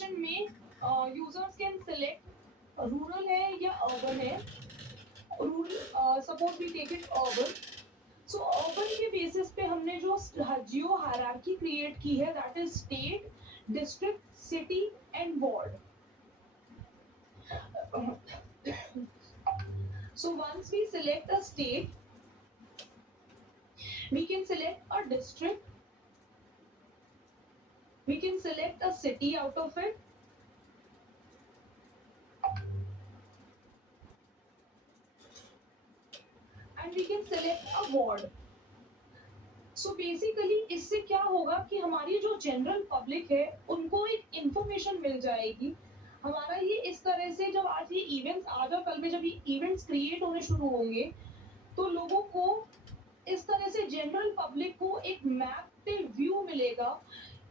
Location में users can select rural है या अर्बन है. Rural, suppose we take it urban. So urban के बेसिस पे हमने जो जियो हायरार्की क्रिएट की है, that is state, district, city and ward. So once we select a state, we can select a district, we can select a city out of it, and we can select a ward. So basically इससे क्या होगा कि हमारी जो general public है उनको एक information मिल जाएगी. हमारा ये इस तरह से, जब आज ये इवेंट्स, आज और कल में जब ये इवेंट्स क्रिएट होने शुरू होंगे, तो लोगों को इस तरह से, जनरल पब्लिक को एक मैप पे व्यू मिलेगा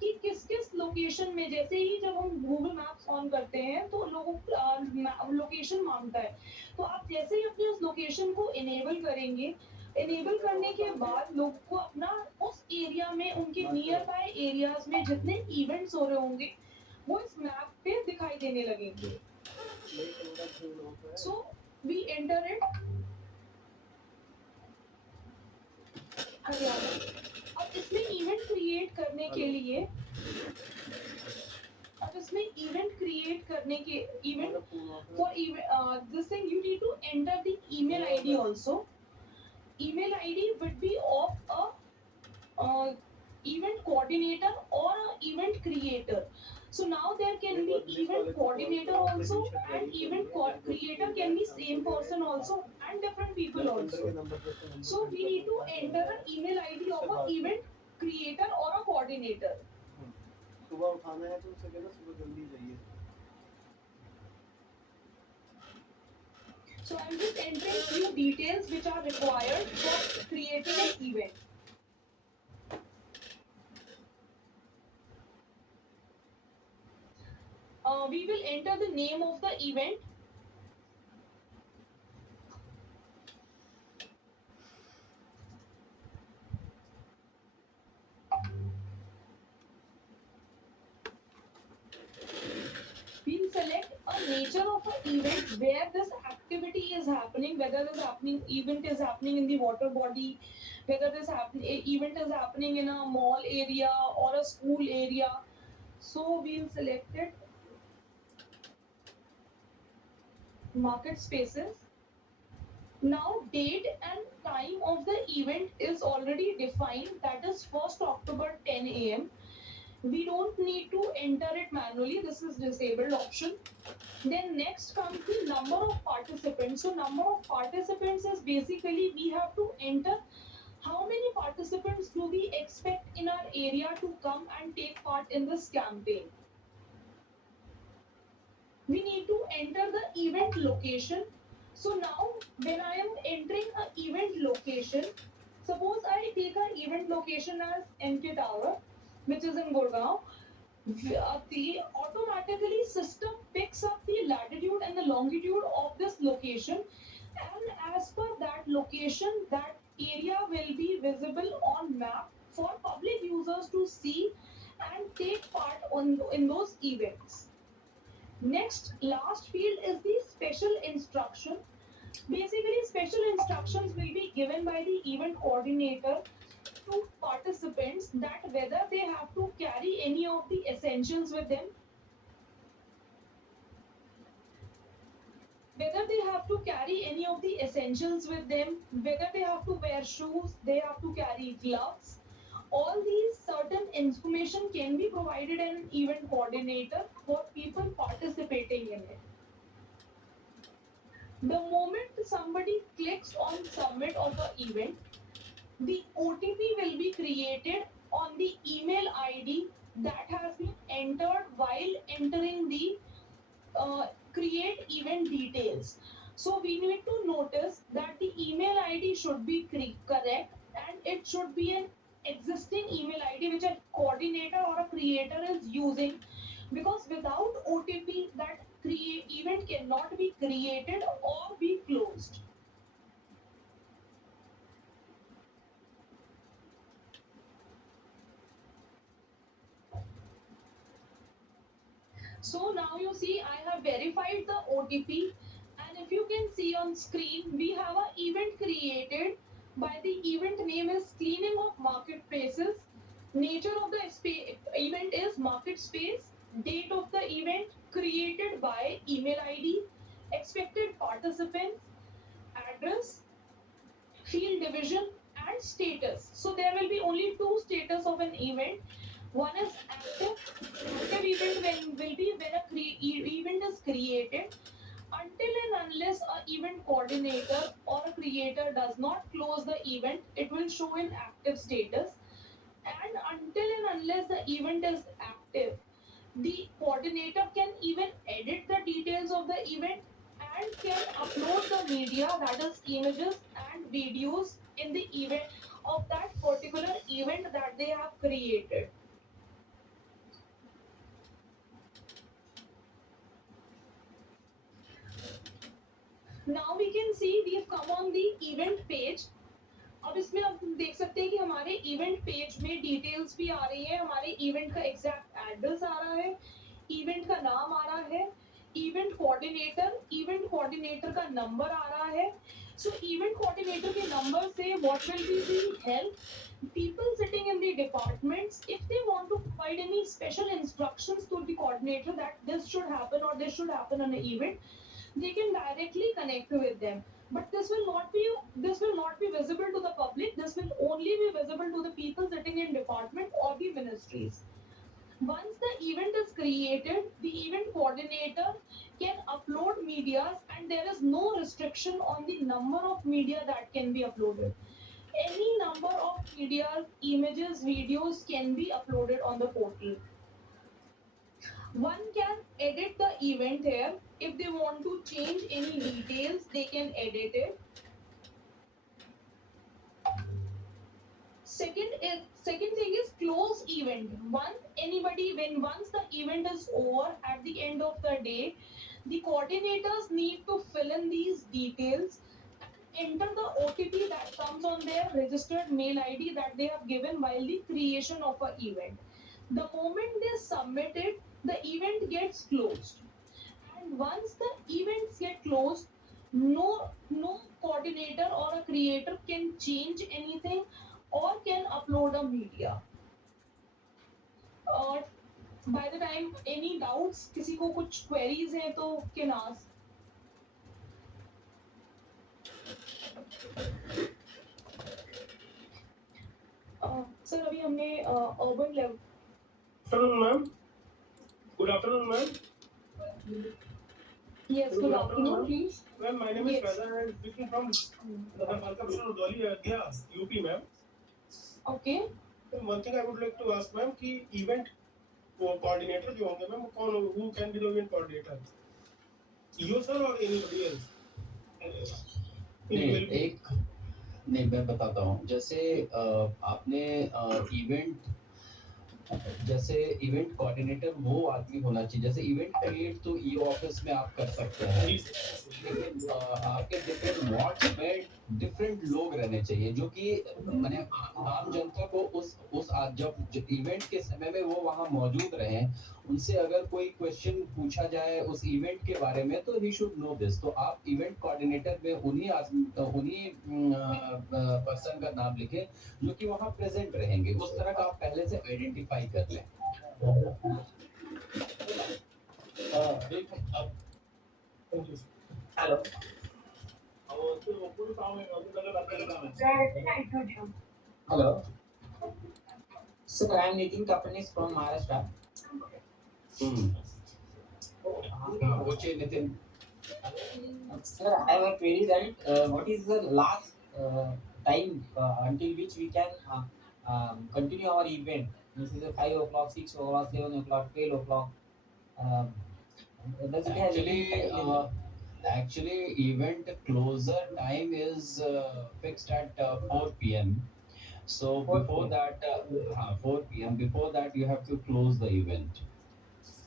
कि किस किस लोकेशन में. जैसे ही जब हम गूगल मैप्स ऑन करते हैं तो लोगों लोकेशन मांगता है, तो आप जैसे ही अपने उस लोकेशन को इनेबल करेंगे, इनेबल करने के बाद लोगों को अपना उस एरिया में, उनके नियर बाय एरियाज में जितने इवेंट्स हो रहे होंगे वो इस मैप पे दिखाई देने लगेंगे. So we enter it Haryana. अब इसमें इवेंट क्रिएट करने के लिए, अब इसमें इवेंट क्रिएट करने के, event for this thing you need to enter the email ID also. email id would be of a event coordinator or a event creator. So now there can be event coordinator also, and event creator can be same person also, and different people also. So we need to enter an email id of a event creator or a coordinator. सुबह उठाना है तो उससे कहना सुबह जल्दी जाइए. So I'm just entering few details which are required for creating an event. We will enter the name of the event. We'll select a nature of an event, where this activity is happening, whether this event is happening in the water body, whether this event is happening in a mall area or a school area. So we'll select it. Market spaces. Now date and time of the event is already defined, that is 1st October 10 a.m. We don't need to enter it manually, this is disabled option. Then next comes the number of participants. So number of participants is basically, we have to enter how many participants do we expect in our area to come and take part in this campaign. We need to enter the event location. So now when I am entering an event location, suppose I take an event location as MK Tower, which is in Gurgaon. The automatically system picks up the latitude and the longitude of this location, and as per that location, that area will be visible on map for public users to see and take part in those events. Next, last field is the special instruction. Basically, special instructions will be given by the event coordinator to participants, that whether they have to carry any of the essentials with them, whether they have to carry any of the essentials with them, whether they have to wear shoes, they have to carry gloves. All these certain information can be provided in an event coordinator for people participating in it. The moment somebody clicks on submit of an event, the OTP will be created on the email ID that has been entered while entering the create event details. So we need to notice that the email ID should be correct, and it should be an existing email ID which a coordinator or a creator is using, because without OTP that event cannot be created or be closed. So now you see I have verified the OTP, and if you can see on screen, we have an event created by the event name is cleaning of marketplaces. Nature of the event is market space. Date of the event created by email ID, expected participants, address, field division, and status. So there will be only two status of an event. One is active. Active event will be when a event is created. Until and unless a event coordinator or a creator does not close the event, it will show in active status. And until and unless the event is active, the coordinator can even edit the details of the event and can upload the media, that is images and videos, in the event of that particular event that they have created. Now we can see we have come on the event page. अब इसमें आप देख सकते हैं कि हमारे event page में details भी आ रही है, हमारे इवेंट का एग्जैक्ट एड्रेस आ रहा है, इवेंट का नाम आ रहा है, इवेंट कोऑर्डिनेटर का नंबर आ रहा है. सो इवेंट कोऑर्डिनेटर के नंबर से what will be the help people sitting in the departments, if they want to provide any special instructions to the coordinator that this should happen or this should happen on an event, they can directly connect with them. But this will not be visible to the public. This will only be visible to the people sitting in department or the ministries. Once the event is created, the event coordinator can upload medias, and there is no restriction on the number of media that can be uploaded. Any number of medias, images, videos can be uploaded on the portal. One can edit the event here. If they want to change any details, they can edit it. Second thing is close event. Once the event is over at the end of the day, the coordinators need to fill in these details and enter the OTP that comes on their registered mail ID that they have given while the creation of an event. The moment they submit it, the event gets closed. And once the events get closed, no coordinator or a creator can change anything or can upload a media. By the time any doubts, किसी को कुछ queries हैं तो can ask. Sir अभी हमने urban level. Afternoon, ma'am. Good afternoon, ma'am. Yes, good afternoon, please. Ma'am, my name is Yes. Faizan. I am speaking from Malkapuram, Dolly, Ayodhya, UP, ma'am. Okay. One thing I would like to ask, ma'am, कि event coordinator जो होंगे, ma'am, कौन who can be the event coordinator? You sir or anybody else? नहीं मैं बताता हूँ. जैसे आपने इवेंट जैसे इवेंट कोऑर्डिनेटर वो आदमी होना चाहिए. जैसे इवेंट क्रिएट तो ई ऑफिस में आप कर सकते हैं, लेकिन आपके डिफरेंट वार्ड्स में डिफरेंट लोग रहने चाहिए जो कि माने आम जनता को उस जब इवेंट के समय में वो वहाँ मौजूद रहे, उनसे अगर कोई क्वेश्चन पूछा जाए उस इवेंट के बारे में तो ही शुड नो दिस. तो आप इवेंट कोऑर्डिनेटर में उन्हीं पर्सन का नाम लिखें जो कि वहाँ प्रेजेंट रहेंगे. उस तरह का आप पहले से आइडेंटिफाई कर लें. Hello. Hello. Sir, I am Nitin Kapanis from Maharashtra. पूछिए Nitin. Sir, I have a query that what is the last time until which we can continue our event? This is 5 o'clock, 6 o'clock, 7 o'clock, 12 o'clock. Does it have any time? Actually, event closer time is fixed at 4 p.m. So 4 before p.m. that, 4 p.m. Before that, you have to close the event.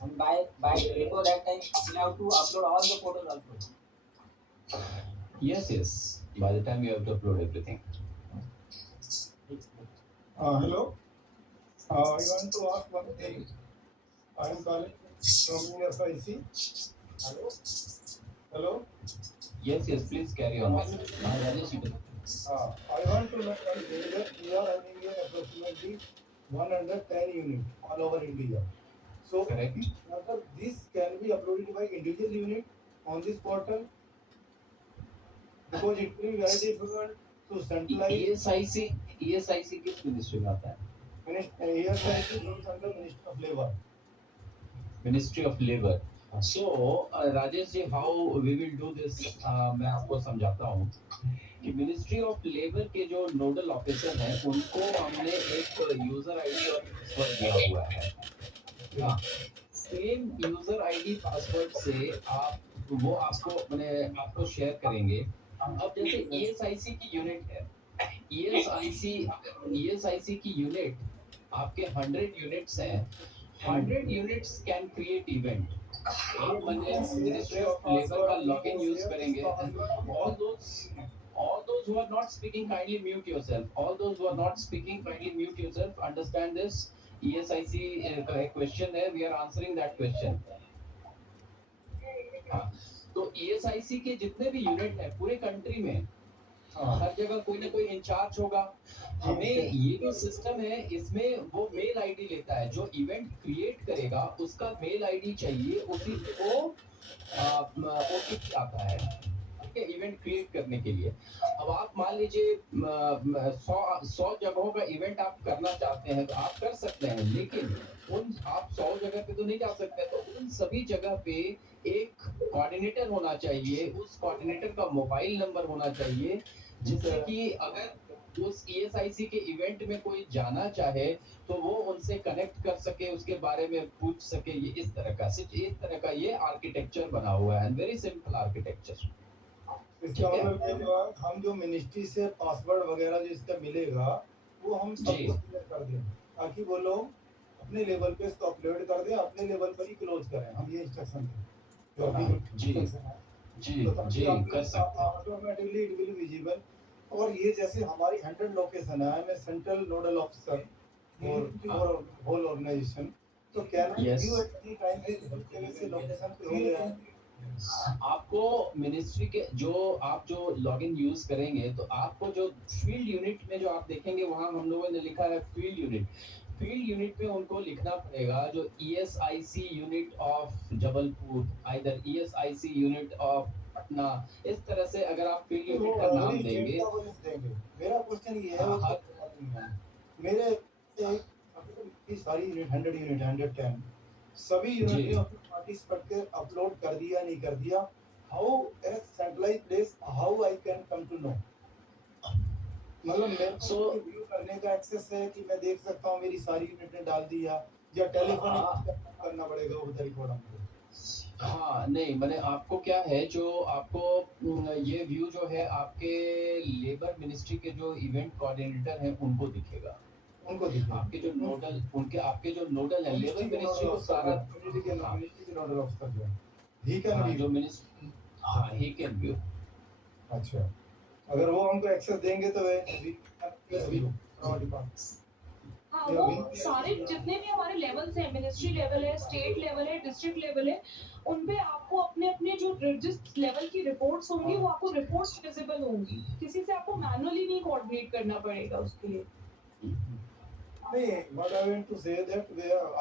And by before that time, we have to upload all the photos also. Yes. By the time you have to upload everything. Hello. I want to ask one thing. I am calling from ESIC. Hello. Hello. Yes, yes, please carry on. Rajesh, you can. I want to know that we are having approximately 110 units all over India. So Correct. whether this can be uploaded by individual unit on this portal, because it will be very difficult to centralize. ESIC किस ministry में आता है? ESIC comes under Ministry of Labor. Ministry of labour. So Rajesh ji, how we will do this, मैं आपको समझाता हूँ कि ministry of labour के जो नोडल ऑफिसर हैं उनको हमने एक यूजर आईडी और पासवर्ड दिया हुआ है. सेम यूजर आईडी पासवर्ड से आप वो आपको मैंने आपको शेयर करेंगे. अब जैसे ईएसआईसी की यूनिट है, ईएसआईसी की यूनिट आपके 100 यूनिट्स हैं. 100 units can create event. आप मिनिस्ट्री ऑफ लेबर का लॉगिन यूज करेंगे. All those who are not speaking, kindly mute yourself. All those who are not speaking, kindly mute yourself. Understand this. ESIC का एक question है. We are answering that question. हाँ, तो ESIC के जितने भी यूनिट है पूरे कंट्री में, हर जगह कोई ना कोई इंचार्ज होगा. हमें ये जो सिस्टम है इसमें वो मेल आईडी लेता है. जो इवेंट क्रिएट करेगा उसका मेल आईडी चाहिए, उसी को ओटीपी आता है, ठीक है, इवेंट क्रिएट करने के लिए. अब आप मान लीजिए 100 जगहों का इवेंट आप करना चाहते हैं तो आप कर सकते हैं, लेकिन उन आप 100 जगह पे तो नहीं जा सकते. तो उन सभी जगह पे एक कोऑर्डिनेटर होना चाहिए. उस कोऑर्डिनेटर का मोबाइल नंबर होना चाहिए, जिससे कि अगर उस ईएसआईसी के इवेंट में कोई जाना चाहे तो वो उनसे कनेक्ट कर सके, उसके बारे में पूछ सके. ये इस तरह का ये आर्किटेक्चर बना हुआ है. Very simple architecture. इसका मतलब ये हुआ, हम जो मिनिस्ट्री से पासवर्ड वगैरह जो इसका मिलेगा वो हम सबको शेयर कर दें, ताकि वो लोग अपने लेवल पे इसको अपलोड कर दें, अपने लेवल पर ही क्लोज करें. हम ये इंस्ट्रक्शन दें. जी कर सकते हैं. Automatically it will visible. और ये जैसे हमारी 100 लोकेशन है, मैं सेंट्रल नोडल ऑफिसर और होल ऑर्गेनाइजेशन, तो क्या ना Yes. व्यू एट टाइम से लोकेशन पे हो गया है. आपको मिनिस्ट्री के आप जो लॉगिन यूज करेंगे तो आपको जो फील्ड यूनिट में जो आप देखेंगे वहां हम लोगों ने लिखा है फील्ड यूनिट में उनको लिखना पड़ेगा जो ESIC unit of Jabalpur, either ESIC unit of Patna. इस तरह से अगर आप फील्ड यूनिट का नाम देंगे. मेरा क्वेश्चन ये है, मेरे सारी यूनिट 100 यूनिट 110 सभी यूनिट ने अपने पार्टिसिपेंट के अपलोड कर दिया नहीं कर दिया. How as centralise place how I can come to know. मतलब मेरे को व्यू करने का एक्सेस है कि मैं देख सकता हूँ मेरी सारी यूनिट ने डाल दिया, या टेलीफोनिक करना पड़ेगा वो तरीका हमको. हाँ नहीं, मैंने आपको क्या है जो आपको ये व्यू जो है आपके लेबर मिनिस्ट्री के जो इवेंट कोऑर्डिनेटर हैं उनको दिखेगा. आपके जो नोडल है लेबर मिनिस्ट्री को सारा कम्युनिटी के नोडल ऑफिसर जो है ही कैन जो मिनिस्ट्री, हाँ ही कैन व्यू. अच्छा, अगर वो हमको एक्सेस देंगे तो हाँ, वो सारे जितने भी हमारे लेवल्स हैं, मिनिस्ट्री लेवल है, स्टेट लेवल है, डिस्ट्रिक्ट लेवल है, उन पे आपको अपने अपने जो जिस लेवल की रिपोर्ट्स होंगी वो आपको रिपोर्ट्स विजिबल होंगी. किसी से आपको मैनुअली नहीं कोऑर्डिनेट करना पड़ेगा उसके लिए. What I want to say that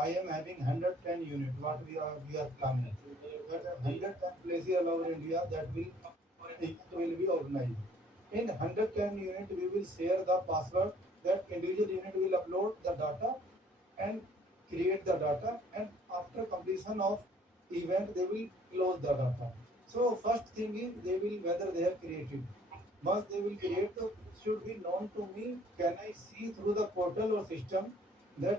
I am having 110 unit. What we are planning. That 110 places all over India that will be organized. In 110 unit we will share the password. That individual unit will upload the data and create the data, and after completion of event they will close the data. So first thing is they will whether they have created. Once they will create, the should be known to me. Can I see through the portal or system that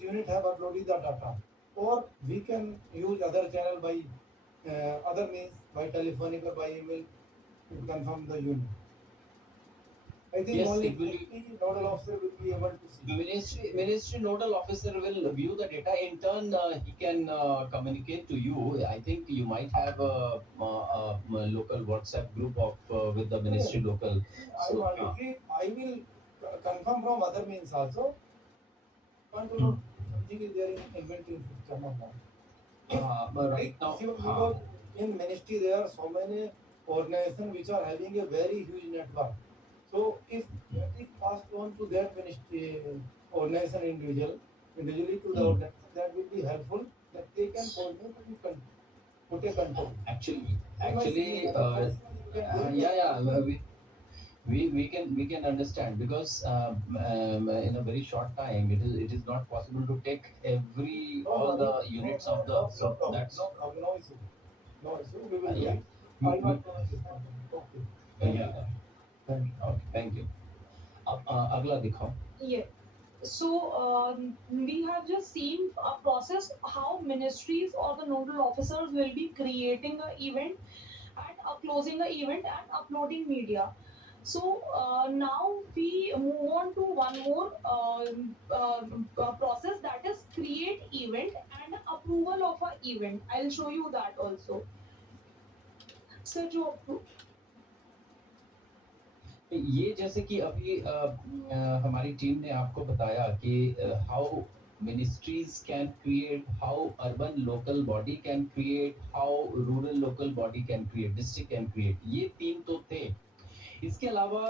unit have uploaded the data, or we can use other channel by other means, by telephonic or by email to confirm the unit. I think Yes, only it will nodal officer will be able to see. Ministry nodal officer will view the data. In turn, he can communicate to you. I think you might have a local WhatsApp group of with the ministry local. So, I will confirm from other means also. Want to know something is there in inventory system or not? right now, Because in ministry there are so many organizations which are having a very huge network. So if it passed on to that ministry organization individually to the Hmm. organization, that will be helpful that they can coordinate and put a control. Actually, Am I saying actually, right? You can do it. yeah, we can understand because in a very short time it is not possible to take every No all worry, the units of the, so that's no problem, no issue. No issue, we will do yeah. it. I We, want to understand. Okay, thank you. yeah, Thank you. okay, thank you. अब अगला दिखाओ. Yeah. So we have just seen a process how ministries or the nodal officers will be creating an event and closing the event and uploading media. So now we move on to one more process, that is create event and approval of a event. I'll show you that also. So to approve. ये जैसे कि अभी हमारी team ने आपको बताया कि how ministries can create, how urban local body can create, how rural local body can create, district can create, ये तीन तो थे. इसके अलावा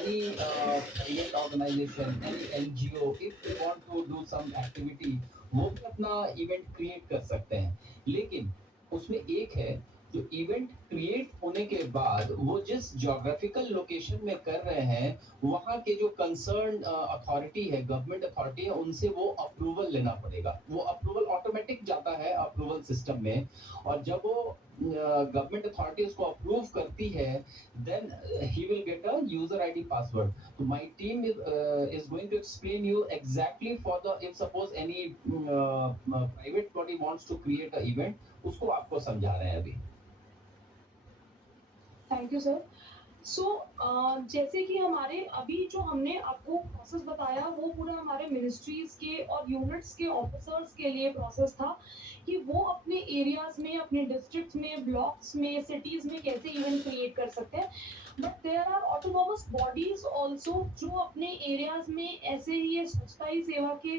any private organization, any NGO, if they want to do some activity, वो भी अपना event create कर सकते हैं. लेकिन उसमें एक है, जो इवेंट क्रिएट होने के बाद वो जिस ज्योग्राफिकल लोकेशन में कर रहे हैं, वहाँ के जो कंसर्न अथॉरिटी है, गवर्नमेंट अथॉरिटी है, उनसे वो अप्रूवल लेना पड़ेगा. वो अप्रूवल ऑटोमेटिक जाता है अप्रूवल सिस्टम में, और जब वो गवर्नमेंट अथॉरिटी उसको अप्रूव करती है, then he will get a user ID password. So my team is going to explain you exactly for the, if suppose any private body wants to create an event, उसको आपको समझा रहे हैं अभी. Thank you sir. सो जैसे कि हमारे अभी जो हमने आपको प्रोसेस बताया वो पूरा हमारे मिनिस्ट्रीज के और यूनिट्स के ऑफिसर्स के लिए प्रोसेस था कि वो अपने एरियाज में, अपने डिस्ट्रिक्ट्स में, ब्लॉक्स में, सिटीज में कैसे इवेंट क्रिएट कर सकते हैं. But there are autonomous bodies also जो अपने एरियाज में ऐसे ही ये स्वच्छता ही सेवा के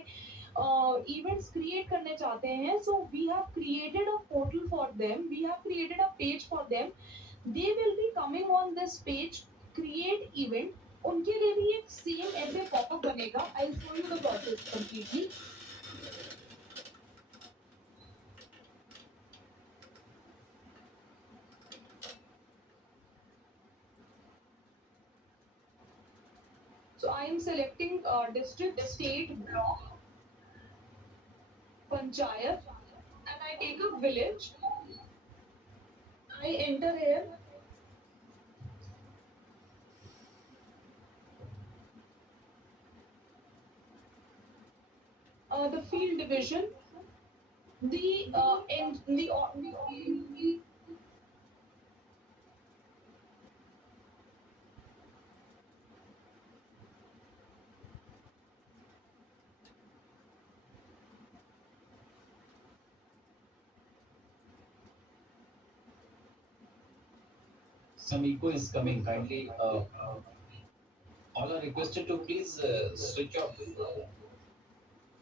इवेंट्स क्रिएट करने चाहते हैं. So we have created a portal for them, we have created a page for them. They will be coming on this page, create event. उनके लिए भी एक सेम ऐसे पॉपअप बनेगा. I'll show you the process completely. So I am selecting district, state, block, panchayat, and I take a village. I enter here. The field division, the Some echo is coming. Kindly, all are requested to please switch off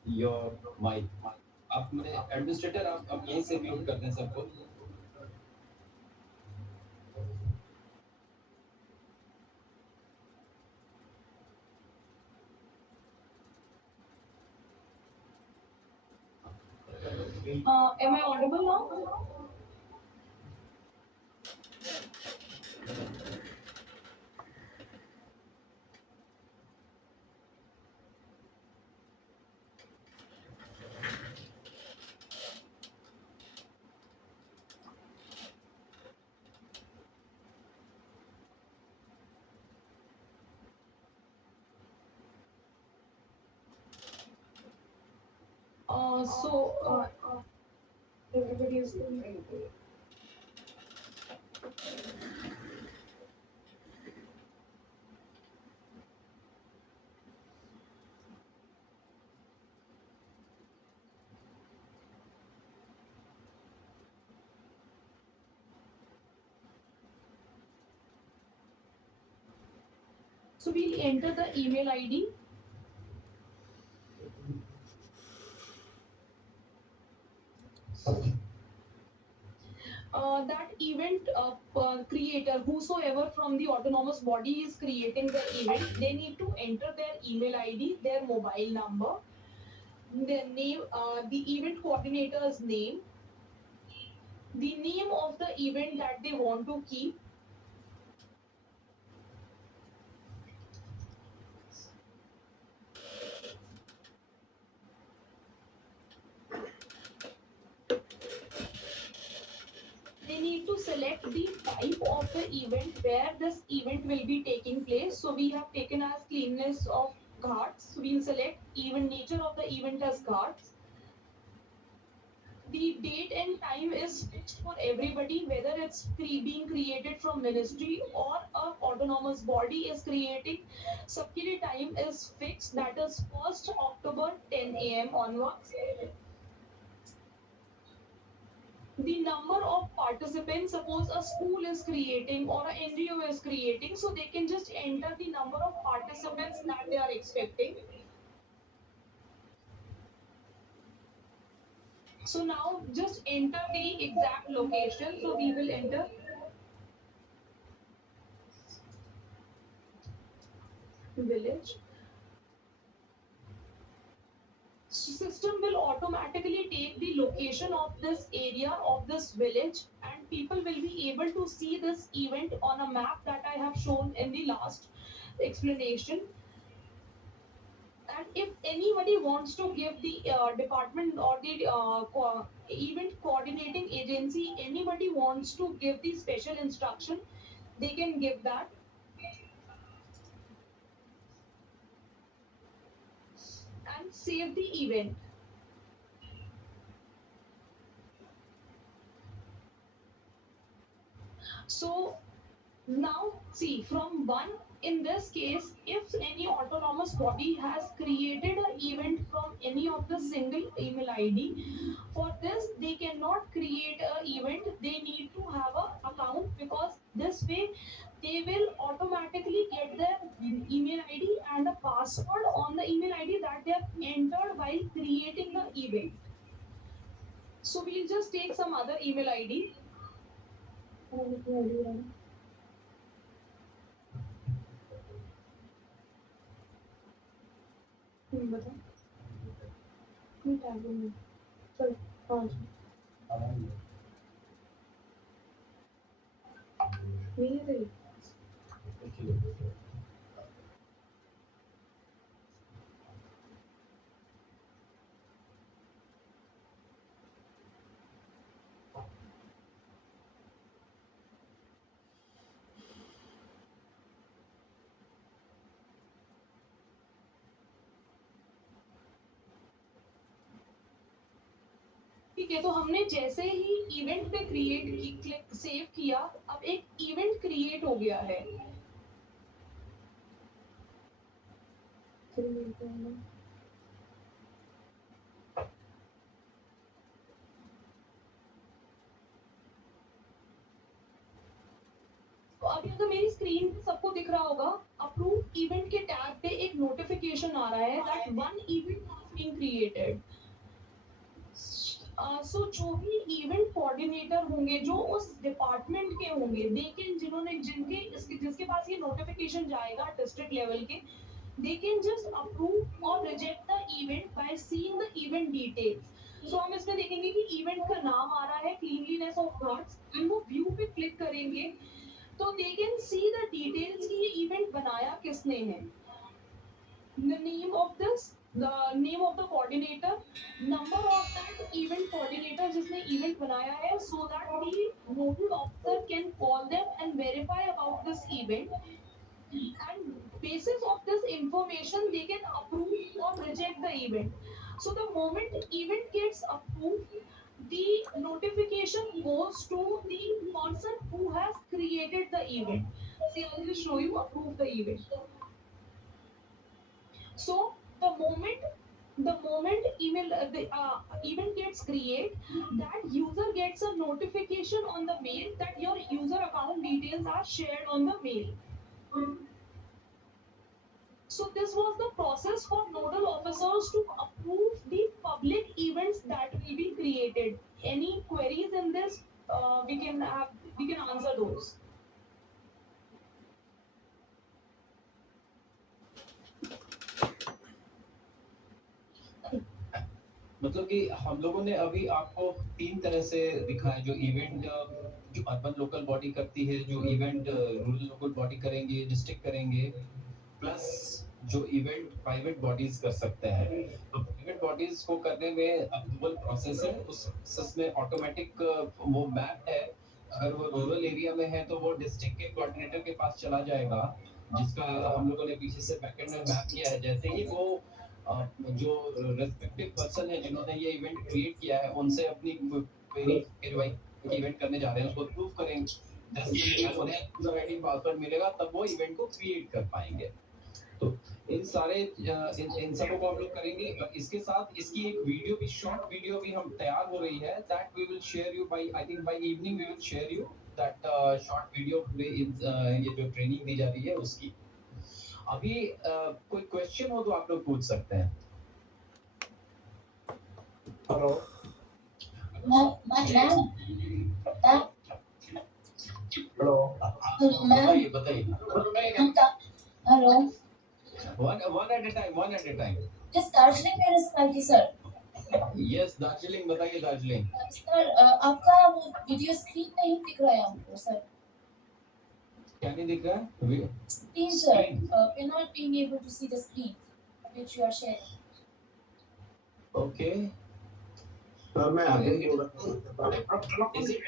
your mic. आप मेरे administrator, आप यहीं से mute कर दें सबको. am I audible now? Everybody is so we'll enter the email ID. that event creator, whosoever from the autonomous body is creating the event, they need to enter their email ID, their mobile number, their name, the event coordinator's name, the name of the event that they want to keep. They need to select the type of the event where this event will be taking place. So we have taken as cleanness of ghats. So we'll select event nature of the event as ghats. The date and time is fixed for everybody, whether it's being created from ministry or a autonomous body is creating. सबके लिए time is fixed, that is 1st October 10 a.m. onwards. The number of participants, suppose a school is creating or an NGO is creating, so they can just enter the number of participants that they are expecting. So now just enter the exact location. So we will enter village. System will automatically take the location of this area of this village, and people will be able to see this event on a map that I have shown in the last explanation. And if anybody wants to give the department or the event coordinating agency, anybody wants to give the special instruction, they can give that. And save the event. So now see, from one, in this case, if any autonomous body has created an event from any of the single email ID, for this they cannot create an event, they need to have an account, because this way they will automatically get their email ID and a password on the email ID that they have entered while creating the event. So we'll just take some other email ID. बता नहीं tag में चल 5 नहीं है तेरी ठीक है, तो हमने जैसे ही इवेंट पे क्लिक सेव किया, अब एक इवेंट क्रिएट हो गया है। तो अभी अगर मेरी स्क्रीन पे सबको दिख रहा होगा, अप्रूव इवेंट के टैब पे एक नोटिफिकेशन आ रहा है that one event has been created. So जो भी इवेंट कोऑर्डिनेटर होंगे, जो उस डिपार्टमेंट के होंगे, जिसके पास ये नोटिफिकेशन जाएगा डिस्ट्रिक्ट लेवल के, they can just approve or reject the event by seeing the event details. So हम इसमें देखेंगे कि इवेंट का नाम आ रहा है क्लीनलीनेस ऑफ घाट्स, एंड वो व्यू पे क्लिक करेंगे तो they can see the details कि ये इवेंट बनाया किसने है, the name of this, the name of the coordinator, number of that event coordinator जिसने event बनाया है, so that the nodal officer can call them and verify about this event, and basis of this information they can approve or reject the event. So the moment event gets approved, the notification goes to the person who has created the event. See, I will show you approve the event. So the moment event gets created, that user gets a notification on the mail that your user account details are shared on the mail. So this was the process for nodal officers to approve the public events that will be created. Any queries in this? we can answer those. मतलब कि हम लोगों ने अभी आपको 3 तरह से दिखाया जो इवेंट जो अर्बन लोकल बॉडी करती है, जो इवेंट रूरल लोकल बॉडी करेंगे, डिस्ट्रिक्ट करेंगे, प्लस जो इवेंट प्राइवेट बॉडीज कर सकते हैं। तो प्राइवेट बॉडीज को करने में अप्रूवल प्रोसेस है, उस प्रोसेस में ऑटोमेटिक वो मैप है। अगर वो रूरल एरिया में है तो वो डिस्ट्रिक्ट के कोऑर्डिनेटर के पास चला जाएगा, जिसका हम लोगों ने पीछे से बैकएंड में मैप किया है। जैसे ही वो जो रेस्पेक्टिव पर्सन है जिन्होंने ये इवेंट क्रिएट किया है, उनसे अपनी क्वेरी कि भाई इवेंट करने जा रहे हैं उसको प्रूव करेंगे। जैसे उन्हें यूजर आईडी पासवर्ड मिलेगा तब वो इवेंट को क्रिएट कर पाएंगे। तो इन सारे इन सबों को हम लोग करेंगे। इसके साथ इसकी एक वीडियो भी, शॉर्ट वीडियो भी हम तैयार हो रही है, that we will share you by, I think by evening we will share you that short video पूरे ये जो ट्रेनिंग दी जा रही है उसकी। अभी कोई क्वेश्चन हो तो आप लोग पूछ सकते हैं। हेलो हेलो बताइए बताइए। Hello. one at a time. Just Darjeeling municipality, sir. Yes, Darjeeling बताइए दार्जिलिंग। Sir, आपका वो वीडियो स्क्रीन नहीं दिख रहा है हमको, सर। क्या नहीं दिख रहा है? Screen, sir. We're not being able to see the screen which you are sharing. Okay. Sir मैं आगे बोल रहा हूँ। Is it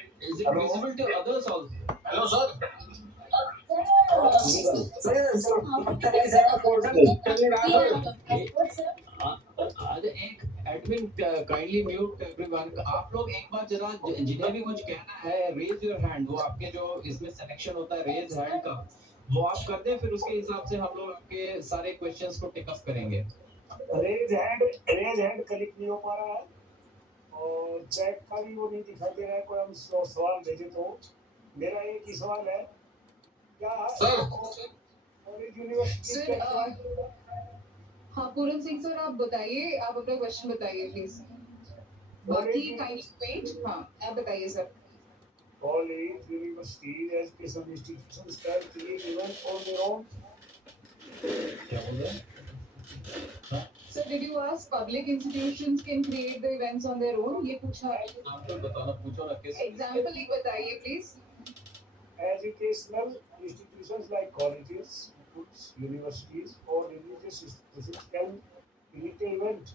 visible to others also? Hello sir एक एडमिन काइंडली म्यूट एवरीवन। आप लोग एक बार जरा जिन्हें भी कुछ कहना है रेज योर हैंड। वो आपके जो इसमें सिलेक्शन होता है रेज हैंड का, वो आप कर दें, फिर उसके हिसाब से हम लोग आपके सारे क्वेश्चंस को टेक अप करेंगे। रेज हैंड क्लिक नहीं हो पा रहा है और चैट का भी वो नहीं दिखाई दे रहा है। कोई हम सवाल भेजे तो मेरा एक ही सवाल है, क्या कॉलेज यूनिवर्सिटी के हाँ पूरन सिंह सर, आप बताइए, आप अपना क्वेश्चन बताइए प्लीज। बाकी काइंडली वेट। हाँ आप बताइए sir. College university education institutions can create event on their own. क्या बोल रहे हैं? Sir did you ask public institutions can create the events on their own? ये पूछा है। आप लोग बताना, पूछो ना कैसे। एग्जांपल एक बताइए please. Educational institutions like colleges, schools, universities, or religious institutions can create an event.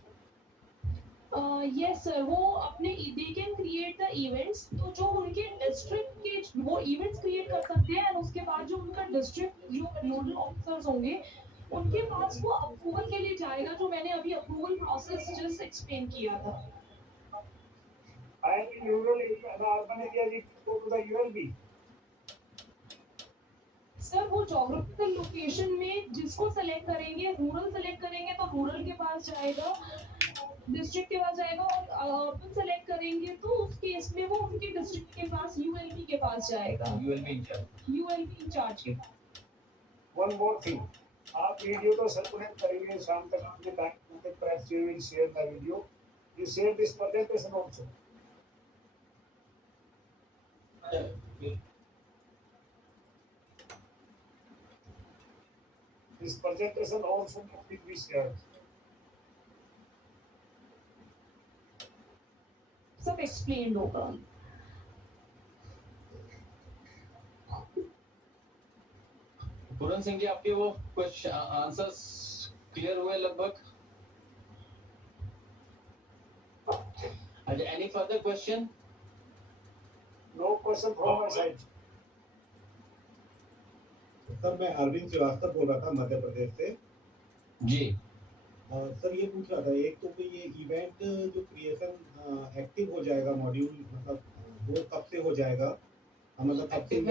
Yes sir, वो अपने they can create the events। तो जो उनके डिस्ट्रिक्ट के वो इवेंट्स क्रिएट कर सकते हैं, और उसके बाद जो उनका डिस्ट्रिक्ट जो नोडल ऑफिसर्स होंगे उनके पास वो अप्रूवल के लिए जाएगा, जो मैंने अभी अप्रूवल प्रोसेस जस्ट एक्सप्लेन किया था। I am in rural area, the urban area need to go to the ULB. Sir वो जोग्राफिकल लोकेशन में जिसको सेलेक्ट करेंगे, रूरल सेलेक्ट करेंगे तो रूरल के पास जाएगा, डिस्ट्रिक्ट के पास जाएगा, और अर्बन सेलेक्ट करेंगे तो उस केस में वो उनके डिस्ट्रिक्ट के पास यूएलबी के पास जाएगा, यूएलबी इंचार्ज के पास। One more thing, आप वीडियो तो सर्कुलेट करेंगे शाम तक, आपने टाइम के press you will share the video, you share this presentation also. This presentation also will be shared. सब एक्सप्लेन होगा। पूरन सिंह जी, आपके वो क्वेश्चन आंसर्स क्लियर हुए लगभग? Any further question? No question from my side. Sir मैं अरविंद श्रीवास्तव बोल रहा था मध्य प्रदेश से जी। सर ये पूछ रहा था, एक तो ये इवेंट जो क्रिएशन एक्टिव हो जाएगा मॉड्यूल, मतलब वो कब से हो जाएगा? मतलब एक्टिव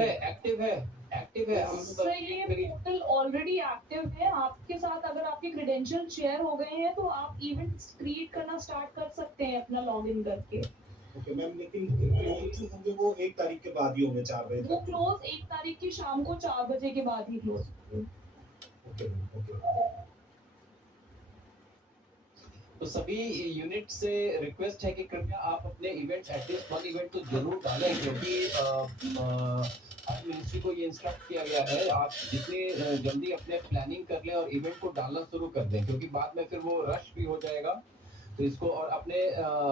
है हम सर ये पोर्टल ऑलरेडी एक्टिव है। आपके साथ अगर आपके क्रेडेंशियल शेयर हो गए हैं तो आप इवेंट्स क्रिएट करना स्टार्ट कर सकते हैं अपना लॉगिन करके। ओके मैम, लेकिन क्लोज जो होंगे वो 1 तारीख के बाद ही होंगे, 4 बजे वो क्लोज 1 तारीख की शाम को 4 बजे के बाद ही क्लोज होंगे। ओके। तो तो सभी यूनिट से रिक्वेस्ट है कि कृपया आप अपने इवेंट्स एटलीस्ट 1 इवेंट तो जरूर डालें, क्योंकि हर मिनिस्ट्री को ये इंस्ट्रक्ट किया गया है आप जितनी जल्दी अपने प्लानिंग कर लें और इवेंट को डालना शुरू कर दें, क्योंकि बाद में फिर वो रश भी हो जाएगा। तो इसको और अपने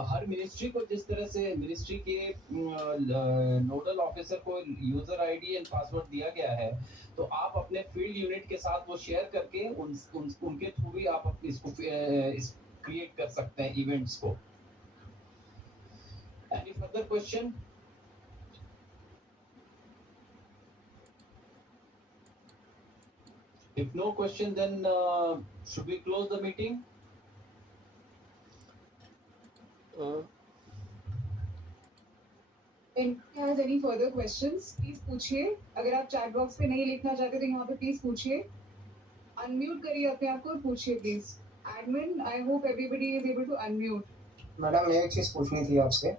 हर मिनिस्ट्री को जिस तरह से मिनिस्ट्री के नोडल ऑफिसर को यूजर आईडी एंड पासवर्ड दिया गया है, तो आप अपने फील्ड यूनिट के साथ वो शेयर करके उनके थ्रू भी आप इसको क्रिएट कर सकते हैं इवेंट्स को। Any further question? If no question, then should we close the meeting? If has any further questions, please पूछिए। अगर आप चैट बॉक्स पे नहीं लिखना चाहते तो यहाँ पे प्लीज पूछिए। अनम्यूट करिए अपने आप को और पूछिए please. Admin, I hope everybody is able to unmute. Madam एक चीज पूछनी थी आपसे।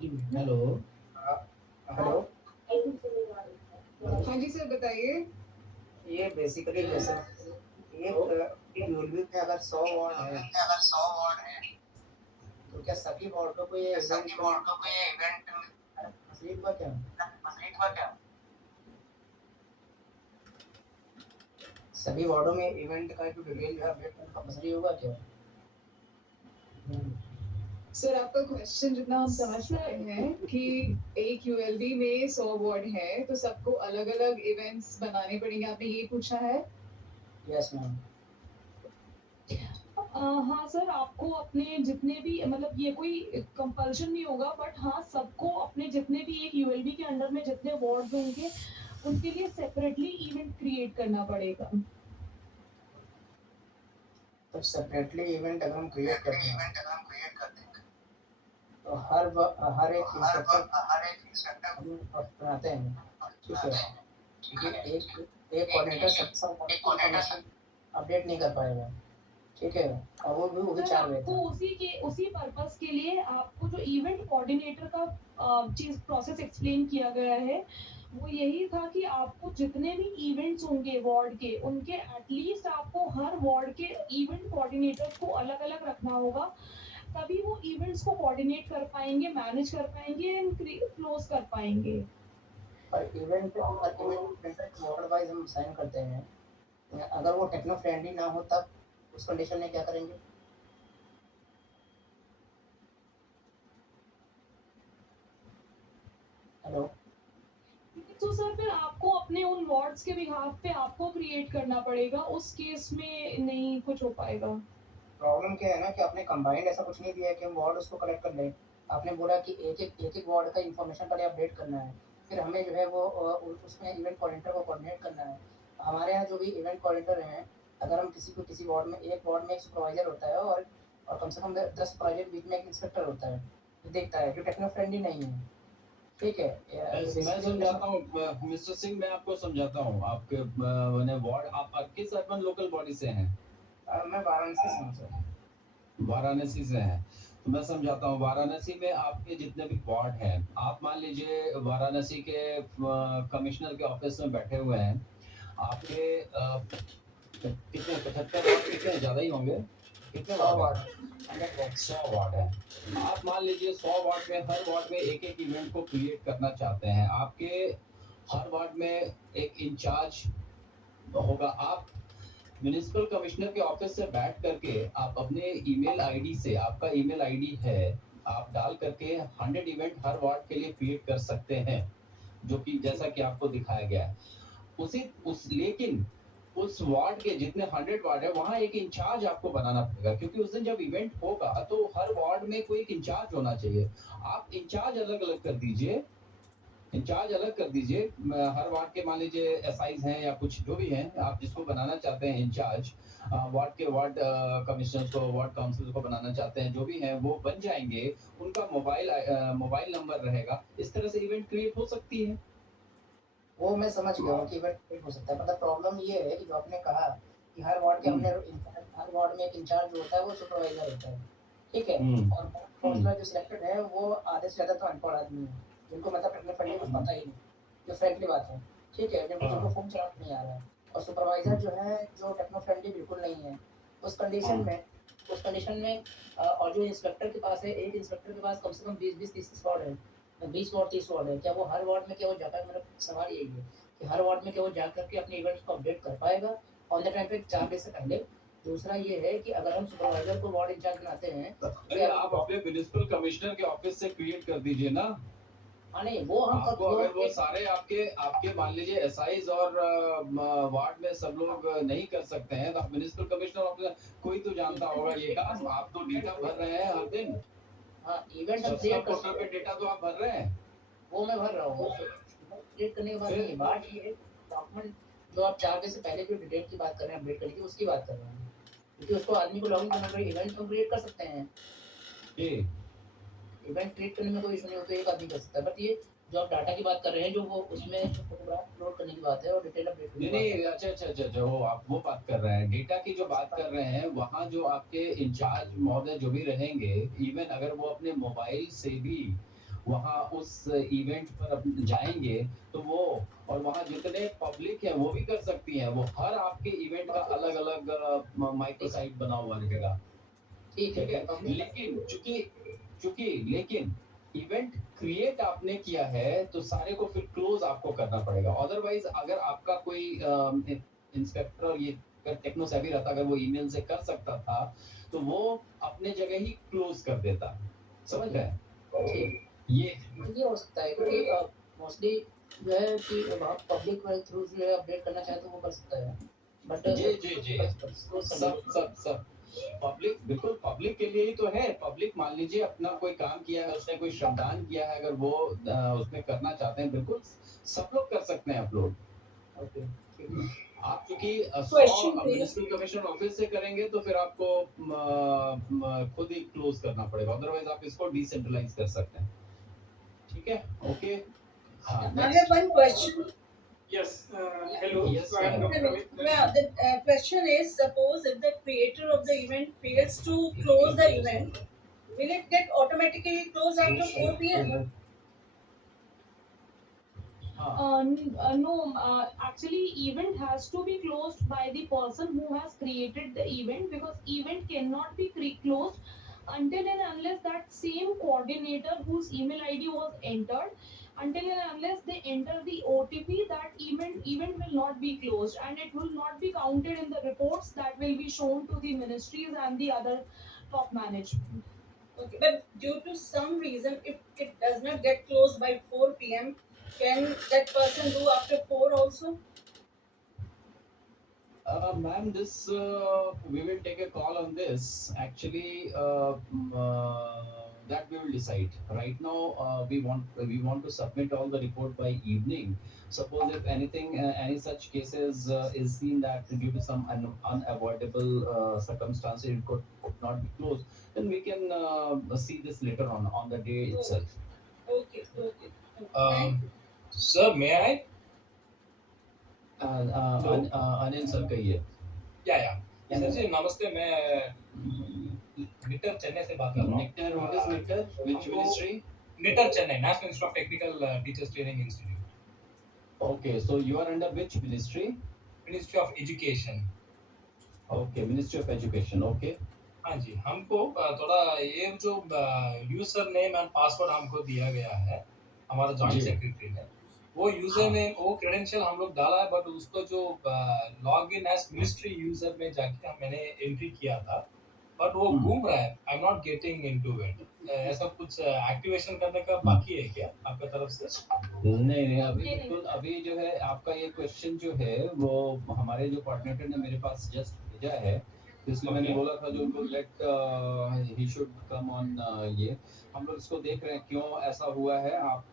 हेलो हेलो, हाँ जी सर बताइए। ये बेसिकली जैसे एक यूनिट में अगर 100 वार्ड है तो क्या सभी वार्डों को ये इवेंट मसलीत हुआ क्या सभी वार्डों में इवेंट का जो डिटेल जो है अपडेट करना कंपल्सरी होगा क्या? सर आपका क्वेश्चन जितना हम समझ रहे हैं कि एक यूएलबी में 100 वार्ड है तो सबको अलग अलग इवेंट्स बनाने पड़ेंगे, आपने ये पूछा है? Yes ma'am. हाँ सर, आपको अपने जितने भी मतलब ये कोई कंपल्शन नहीं होगा, बट हाँ सबको अपने जितने भी एक यूएलबी के अंडर में जितने वार्ड होंगे उनके लिए सेपरेटली इवेंट क्रिएट करना पड़ेगा। तो सेपरेटली इवेंट अगर हम क्रिएट करते हैं तो हर एक इंस्ट्रक्टर बनाते हैं, ठीक है, क्योंकि एक कोऑर्डिनेटर सब अपडेट नहीं कर पाएगा, ठीक है, और वो भी 4 आपको उसी पर्पस के लिए आपको जो इवेंट कोऑर्डिनेटर का चीज प्रोसेस एक्सप्लेन किया गया है वो यही था कि आपको जितने भी इवेंट्स होंगे वार्ड के उनके एटलीस्ट आपको हर वार्ड के इवेंट कोऑर्डिनेटर्स को अलग अलग रखना होगा, तभी वो इवेंट्स को कोऑर्डिनेट कर पाएंगे, मैनेज कर पाएंगे एंड क्लोज कर पाएंगे। पर इवेंट वार्ड वाइज हम साइन करते हैं, अगर वो टेक्नो फ्रेंडली ना हो तब उस कंडीशन में क्या करेंगे? हेलो, तो सर फिर आपको अपने उन वार्ड्स के बिहाफ पे आपको क्रिएट करना पड़ेगा, उस केस में नहीं कुछ हो पाएगा। प्रॉब्लम क्या है ना कि आपने कंबाइंड ऐसा कुछ नहीं दिया है कि हम वार्ड उसको कलेक्ट कर लें। आपने बोला कि एक वार्ड का इंफॉर्मेशन पहले अपडेट करना है, फिर हमें जो है वो उसमें इवेंट कोऑर्डिनेटर को कोऑर्डिनेट करना है। हमारे यहाँ जो भी इवेंट कोऑर्डिनेटर हैं, अगर हम किसी वार्ड में एक सुपरवाइजर होता है और कम से कम 10 सुपरवाइजर के बीच में एक इंस्पेक्टर होता है जो देखता है, जो टेक्नो फ्रेंडली नहीं है, ठीक है। मैं समझाता हूँ मिस्टर सिंह, मैं आपको समझाता हूँ। आपके मैंने वार्ड आप किस अर्बन लोकल बॉडी से हैं? मैं वाराणसी से हूँ सर। वाराणसी से हैं, तो मैं समझाता हूँ। वाराणसी में आपके जितने भी वार्ड हैं, आप मान लीजिए वाराणसी के कमिश्नर के ऑफिस में बैठे हुए हैं, आपके कितने 75 वार्ड कितने ज़्यादा ही होंगे, कितने वार्ड? 100 वार्ड है। आप मान लीजिए 100 वार्ड में हर वार्ड में एक इवेंट को क्रिएट करना चाहते हैं। आपके हर वार्ड में एक इंचार्ज होगा। आप म्युनिसिपल कमिश्नर के ऑफिस से बैठ करके आप अपने ईमेल आईडी से, आपका ईमेल आईडी है, आप डाल करके 100 इवेंट हर वार्ड के लिए क्रिएट कर सकते हैं, जो कि जैसा कि आपको दिखाया गया है। लेकिन उस वार्ड के जितने 100 वार्ड है वहां एक इंचार्ज आपको बनाना पड़ेगा, क्योंकि उस दिन जब इवेंट होगा तो हर वार्ड में कोई एक इंचार्ज होना चाहिए। आप इंचार्ज अलग अलग कर दीजिए, हर वार्ड के मान लीजिए एसआईज हैं या कुछ जो भी हैं, आप जिसको बनाना चाहते हैं इंचार्ज, वार्ड कमिश्नर को, वार्ड काउंसिल को बनाना चाहते हैं, जो भी हैं वो बन जाएंगे। उनका मोबाइल नंबर रहेगा। इस तरह से इवेंट क्रिएट हो सकती है। वो मैं समझ गया हूँ कि इवेंट हो सकता है। मतलब प्रॉब्लम ये है कि जो आपने कहा कि हर वार्ड के हर वार्ड में एक इंचार्ज होता है, वो सुपरवाइजर होता है, ठीक है, और काउंसलर जो सिलेक्टेड है वो आधे से ज़्यादा तो अनपढ़ आदमी है, जिनको मतलब टेक्नो फ्रेंडली कुछ पता ही नहीं, जो फ्रेंकली बात है, ठीक है, जिनको फोन चलाना नहीं आ रहा है। और सुपरवाइजर जो है, जो टेक्नो फ्रेंडली बिल्कुल नहीं है, उस कंडीशन में उस कंडीशन में और जो इंस्पेक्टर के पास है, एक इंस्पेक्टर के पास कम से कम 20-30 वार्ड है, 20 वार्ड 30 वार्ड है, क्या वो हर वार्ड में क्या वो जाकर, मेरा सवाल यही है कि हर वार्ड में क्या वो जा करके अपने इवेंट्स को अपडेट कर पाएगा ऑन द टाइम पे 4 बजे से पहले? दूसरा ये है कि अगर हम सुपरवाइजर को वार्ड इंचार्ज बनाते हैं, अरे आप अपने म्युनिसिपल कमिश्नर के ऑफिस से क्रिएट कर दीजिए ना। हाँ नहीं वो हम आपको अगर वो सारे आपके आपके मान लीजिए एसआईज और वार्ड में सब लोग नहीं कर सकते हैं, तो आप म्युनिसिपल कमिश्नर ऑफिस कोई तो जानता होगा ये काम। आप तो डेटा भर रहे हैं हर दिन। हाँ इवेंट हम सबका क्रिएट कर पोर्टल पे डेटा तो आप भर रहे हैं। वो मैं भर रहा हूँ, क्रिएट करने के बाद नहीं, बात ये है डॉक्यूमेंट जो आप 4 बजे से पहले जो डेट की बात कर रहे हैं अपडेट करने की, उसकी बात कर रहे हैं, क्योंकि उसको आदमी को लॉगिन करना पड़ेगा। इवेंट हम क्रिएट कर सकते हैं, जी इवेंट क्रिएट करने में कोई इशू नहीं होता, एक आदमी कर सकता है। बट ये जो आप डाटा की बात कर रहे हैं, जो वो उसमें फोटोग्राफ अपलोड करने की बात है और डिटेल अपडेट करने की बात नहीं अच्छा वो आप वो बात कर रहे हैं, डेटा की जो बात कर रहे हैं, वहाँ जो आपके इंचार्ज महोदय जो भी रहेंगे, इवन अगर वो अपने मोबाइल से भी वहाँ उस इवेंट पर जाएंगे तो वो, और वहाँ जितने पब्लिक है वो भी कर सकती हैं, वो हर आपके इवेंट का अलग अलग माइक्रो साइट बना हुआ रहेगा। ठीक है। लेकिन इवेंट क्रिएट आपने किया है तो सारे को फिर क्लोज आपको करना पड़ेगा। अदरवाइज अगर आपका कोई इंस्पेक्टर और ये टेक्नो सेवी रहता, अगर वो ईमेल से कर सकता था तो वो अपने जगह ही क्लोज कर देता। समझ रहे? ये हो सकता है क्योंकि मोस्टली जो है कि आप पब्लिक के थ्रू जो है अपडेट करना चाहे तो वो कर सकता है, बट जी सब पब्लिक, बिल्कुल पब्लिक के लिए ही तो है। पब्लिक मान लीजिए अपना कोई काम किया है, उसने कोई श्रमदान किया है, अगर वो उसमें करना चाहते हैं, बिल्कुल सब लोग कर सकते हैं अपलोड। ओके आप क्योंकि म्युनिसिपल कमिश्नर ऑफिस से करेंगे तो फिर आपको खुद ही क्लोज करना पड़ेगा, अदरवाइज आप इसको डिसेंट्रलाइज कर सकते हैं। ठीक है, okay. I have one question. Yes, hello. Yes, So I am madam. Dr. Amit. Well, the question is, suppose if the creator of the event fails to close the event, will it get automatically closed after 4 p.m.? No, actually event has to be closed by the person who has created the event, because event cannot be closed until and unless that same coordinator whose email ID was entered, until and unless they enter the OTP, that event will not be closed, and it will not be counted in the reports that will be shown to the ministries and the other top management. Okay, but due to some reason, if it does not get closed by 4 p.m., can that person do after 4 also? Ma'am, this we will take a call on this. Actually, that we will decide. Right now, we want to submit all the report by evening. Suppose if anything, any such cases is seen that due to some unavoidable circumstances it could not be closed, then we can see this later on the day itself. Okay. Thank you. Sir, may I? Anil sir कहिए। Sir जी नमस्ते, मैं knitter Chennai से बात कर रहा हूँ। Knitter, what is knitter? Which ministry? Knitter Chennai, national institute of technical teachers training institute. Okay, so you are under which ministry? Ministry of education. Okay, Ministry of Education. Okay. हाँ जी, हमको थोड़ा ये जो यूजर नेम एंड पासवर्ड हमको दिया गया है हमारा जॉइंट सेक्रेटरी ने, वो यूजर नेम वो क्रेडेंशियल हम लोग डाला है, बट उसको जो log in as ministry user में जाके मैंने एंट्री किया था, बट वो घूम रहा है। I am not getting into it. ऐसा कुछ एक्टिवेशन करने का बाकी है क्या आपका तरफ से? नहीं अभी बिल्कुल, अभी जो है आपका ये क्वेश्चन जो है वो हमारे जो कोऑर्डिनेटर ने मेरे पास जस्ट भेजा है, इसलिए मैंने बोला था जो उनको लेट ही शुड कम ऑन। ये हम लोग इसको देख रहे हैं क्यों ऐसा हुआ है, आप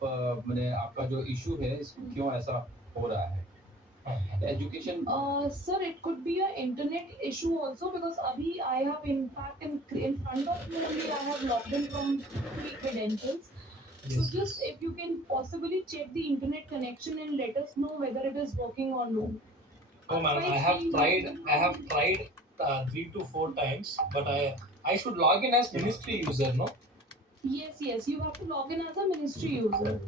मैंने आपका जो इशू है इसको क्यों ऐसा हो रहा है। Education. Sir, it could be a internet issue also, because abhi I have in fact in front of me only I have logged in from the credentials. So just if you can possibly check the internet connection and let us know whether it is working or no. Oh man, I have tried 3 to 4 times, but I should log in as ministry user, no? Yes, you have to log in as a ministry user.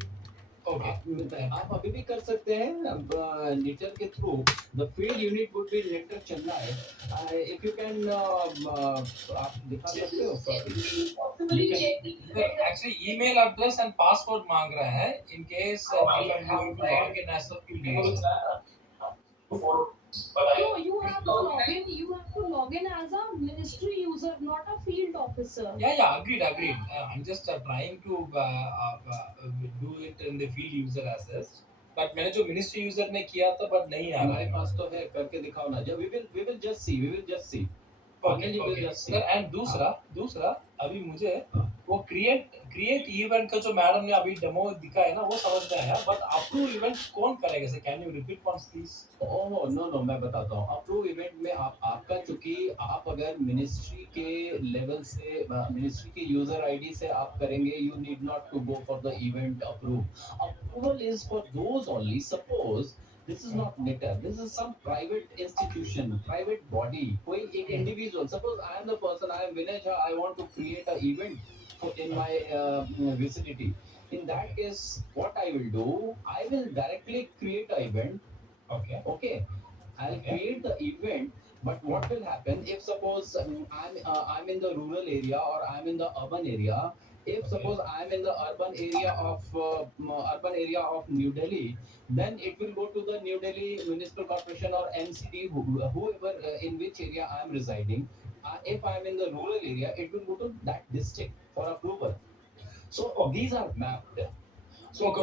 Okay. आप अभी भी कर सकते हैं netter के through. The field unit would be netter Chennai. If you can आप दिखा सकते हो sir actually email address and password मांग रहा है in case if I'm going to log in as a field user. No, you have to log in. You have to log in as a ministry user, not a field officer. Yeah, agreed. I'm just trying to do it in the field user access. But मैंने जो ministry user में किया था but नहीं आ रहा हमारे है. पास तो है, करके दिखाओ ना. जब we will just see. Okay. Sir and दूसरा अभी मुझे वो क्रिएट इवेंट का जो मैडम ने अभी डेमो दिखा है ना वो समझ में आया बट अप्रूव इवेंट कौन करेगा sir? Can you repeat once please? Oh no मैं बताता हूँ. अप्रूव इवेंट में आपका, चूंकि आप अगर मिनिस्ट्री के लेवल से, मिनिस्ट्री के यूजर आईडी से आप करेंगे, you need not to go for the event approval is for those only. Suppose this is not NITR, this is some private institution, private body, koi ek individual. Suppose I am the person, I am Vinay Jha, I want to create an event in my vicinity. In that case, what I will do, I will directly create an event. Okay, I'll create the event. But what will happen if suppose I'm in the rural area or I'm in the urban area? If suppose I am in the urban area of New Delhi, then it will go to the New Delhi Municipal Corporation or MCD, whoever in which area I am residing. If I am in the rural area, it will go to that district for approval. So these are mapped. So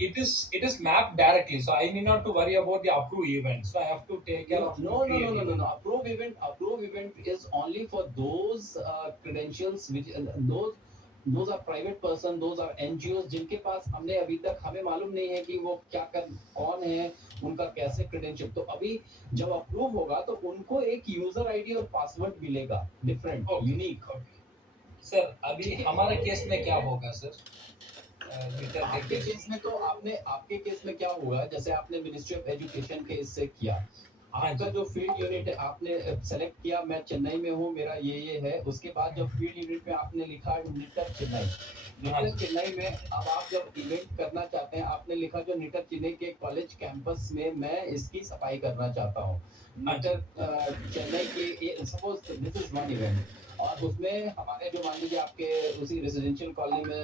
it is mapped directly. So I need not to worry about the approve event. So I have to take care of no. Approve event is only for those credentials which those are private person, those are NGOs जिनके पास हमने अभी तक, हमें मालूम नहीं है कि वो कौन है, उनका कैसे क्रेडेंशियल. तो अभी जब अप्रूव होगा तो उनको एक यूजर आईडी और पासवर्ड मिलेगा, डिफरेंट, यूनिक. सर अभी हमारे केस में क्या होगा सर? आपके केस में तो आपके केस में क्या होगा, जैसे आपने मिनिस्ट्री ऑफ एजुकेशन के इससे किया, आपका जो फील्ड यूनिट है आपने सेलेक्ट किया, मैं चेन्नई में हूँ, मेरा ये है. उसके बाद जब फील्ड यूनिट में आपने लिखा निटर चेन्नई में, अब आप जब इवेंट करना चाहते हैं, आपने लिखा जो निटर चेन्नई के कॉलेज कैंपस में मैं इसकी सफाई करना चाहता हूँ. निटर चेन्नई के suppose this is one event, और उसमें हमारे जो मान लीजिए आपके उसी रेजिडेंशियल कॉलोनी में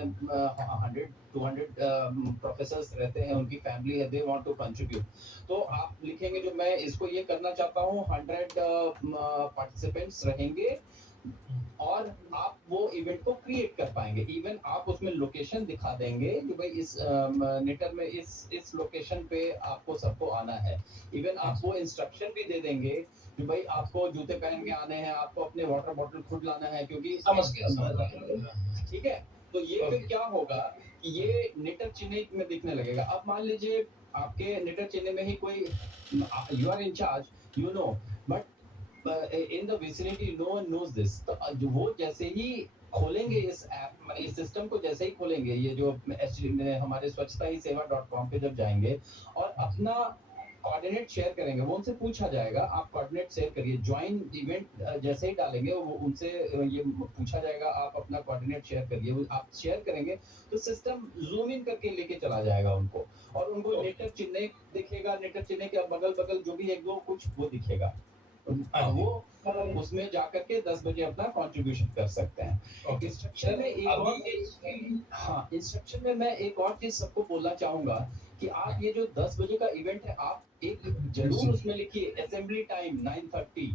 100-200 प्रोफेसर्स रहते हैं, उनकी फैमिली है, दे वांट टू कंट्रीब्यूट. तो आप लिखेंगे जो मैं इसको ये करना चाहता हूँ, 100 पार्टिसिपेंट्स रहेंगे और आप वो इवेंट को क्रिएट कर पाएंगे. इवन आप उसमें लोकेशन दिखा देंगे कि भाई इस नेटर में इस लोकेशन पे आपको सबको आना है. इवन आप वो इंस्ट्रक्शन भी दे देंगे कि भाई आपको जूते पहन के आने हैं, आपको अपने वाटर बॉटल खुद लाना है, क्योंकि समझ गया. ठीक है. तो ये फिर क्या होगा कि ये नेटर चेन्नई में दिखने लगेगा. अब मान लीजिए आपके नेटर चेन्नई में ही कोई, you are in charge, you know, but in the vicinity no one knows this. तो वो जैसे ही खोलेंगे इस ऐप, इस सिस्टम को जैसे ही खोलेंगे, ये जो हमारे स्वच्छता ही सेवा.com पे जब जाएंगे और अपना कोऑर्डिनेट शेयर करेंगे, वो उनसे पूछा जाएगा आप कोऑर्डिनेट शेयर करिए. ज्वाइन इवेंट जैसे ही डालेंगे वो उनसे ये पूछा जाएगा आप अपना कोऑर्डिनेट शेयर करिए. वो आप शेयर करेंगे तो सिस्टम जूम इन करके लेके चला जाएगा उनको, और उनको नेटर चेन्नई दिखेगा, नेटर चेन्नई के बगल जो भी एक दो कुछ वो दिखेगा. वो उसमें जाकर के 10 बजे अपना कंट्रीब्यूशन कर सकते हैं. इंस्ट्रक्शन में इंस्ट्रक्शन में मैं एक और चीज सबको बोलना चाहूंगा कि आप ये जो 10 बजे का इवेंट है, आप एक जरूर उसमें लिखिए असेंबली टाइम 9:30,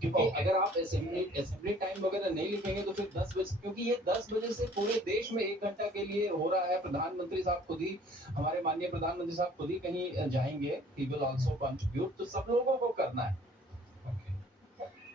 क्योंकि अगर आप असेंबली टाइम वगैरह नहीं लिखेंगे तो फिर 10 बजे, क्योंकि ये 10 बजे से पूरे देश में 1 घंटा के लिए हो रहा है. प्रधानमंत्री साहब खुद ही, हमारे माननीय प्रधानमंत्री साहब खुद ही कहीं जाएंगे, ही विल आल्सो कंट्रीब्यूट, तो सब लोगों को करना है.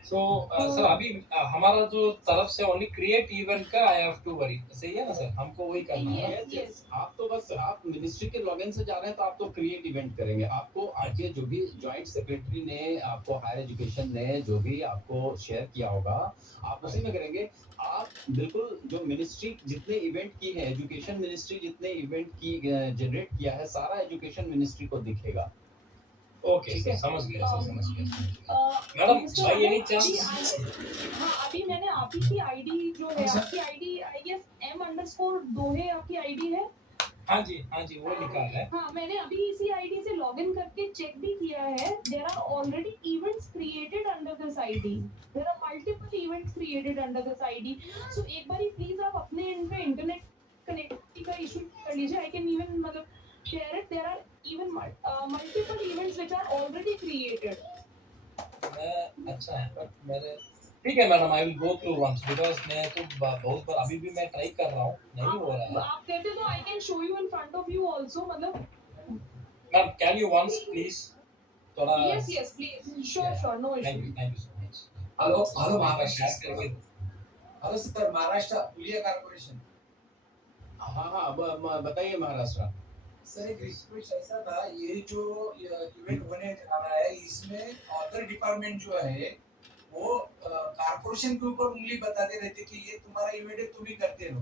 So सर अभी हमारा जो तरफ से ओनली क्रिएट इवेंट का आई हैव टू वरी, सही है ना सर? हमको वही करना है. Yes. आप तो बस आप मिनिस्ट्री के लॉगिन से जा रहे हैं तो आप तो क्रिएट इवेंट करेंगे. आपको आगे जो भी जॉइंट सेक्रेटरी ने आपको, हायर एजुकेशन ने जो भी आपको शेयर किया होगा, आप उसी में करेंगे. आप बिल्कुल जो मिनिस्ट्री जितने इवेंट की है, एजुकेशन मिनिस्ट्री जितने इवेंट की जनरेट किया है, सारा एजुकेशन मिनिस्ट्री को दिखेगा. ओके सर, समझ गया. मैडम भाई एनी चांस? हाँ, अभी मैंने आप ही की आईडी जो है, आपकी आईडी आई गेस M_Dohe आपकी आईडी है. हाँ जी वो लिखा है। हाँ, मैंने अभी इसी आईडी से लॉगिन करके चेक भी किया है। There are already events created under this ID. There are multiple events created under this ID. So एक बारी प्लीज आप अपने एंड पे इंटरनेट कनेक्टिविटी का इशू कर लीजिए। आई कैन इवन मतलब share it. There are even multiple events which are already created. अच्छा है, बट मेरे ठीक है madam, I will go through once because मैं तो बहुत बार अभी भी मैं ट्राई कर रहा हूँ, नहीं हो रहा है। आप कहते तो I can show you in front of you also. मतलब ma'am can you once please थोड़ा। Yes please sure no thank issue. You so much. Hello Maharashtra share करके हेलो सर, महाराष्ट्र पुलिया कॉर्पोरेशन। हाँ बताइए महाराष्ट्र। सर एक रिक्वेस्ट ऐसा था, ये जो इवेंट होने जा रहा है इसमें अदर डिपार्टमेंट जो है वो कॉर्पोरेशन के ऊपर उंगली बताते रहते कि ये तुम्हारा इवेंट है, तुम ही करते रहो।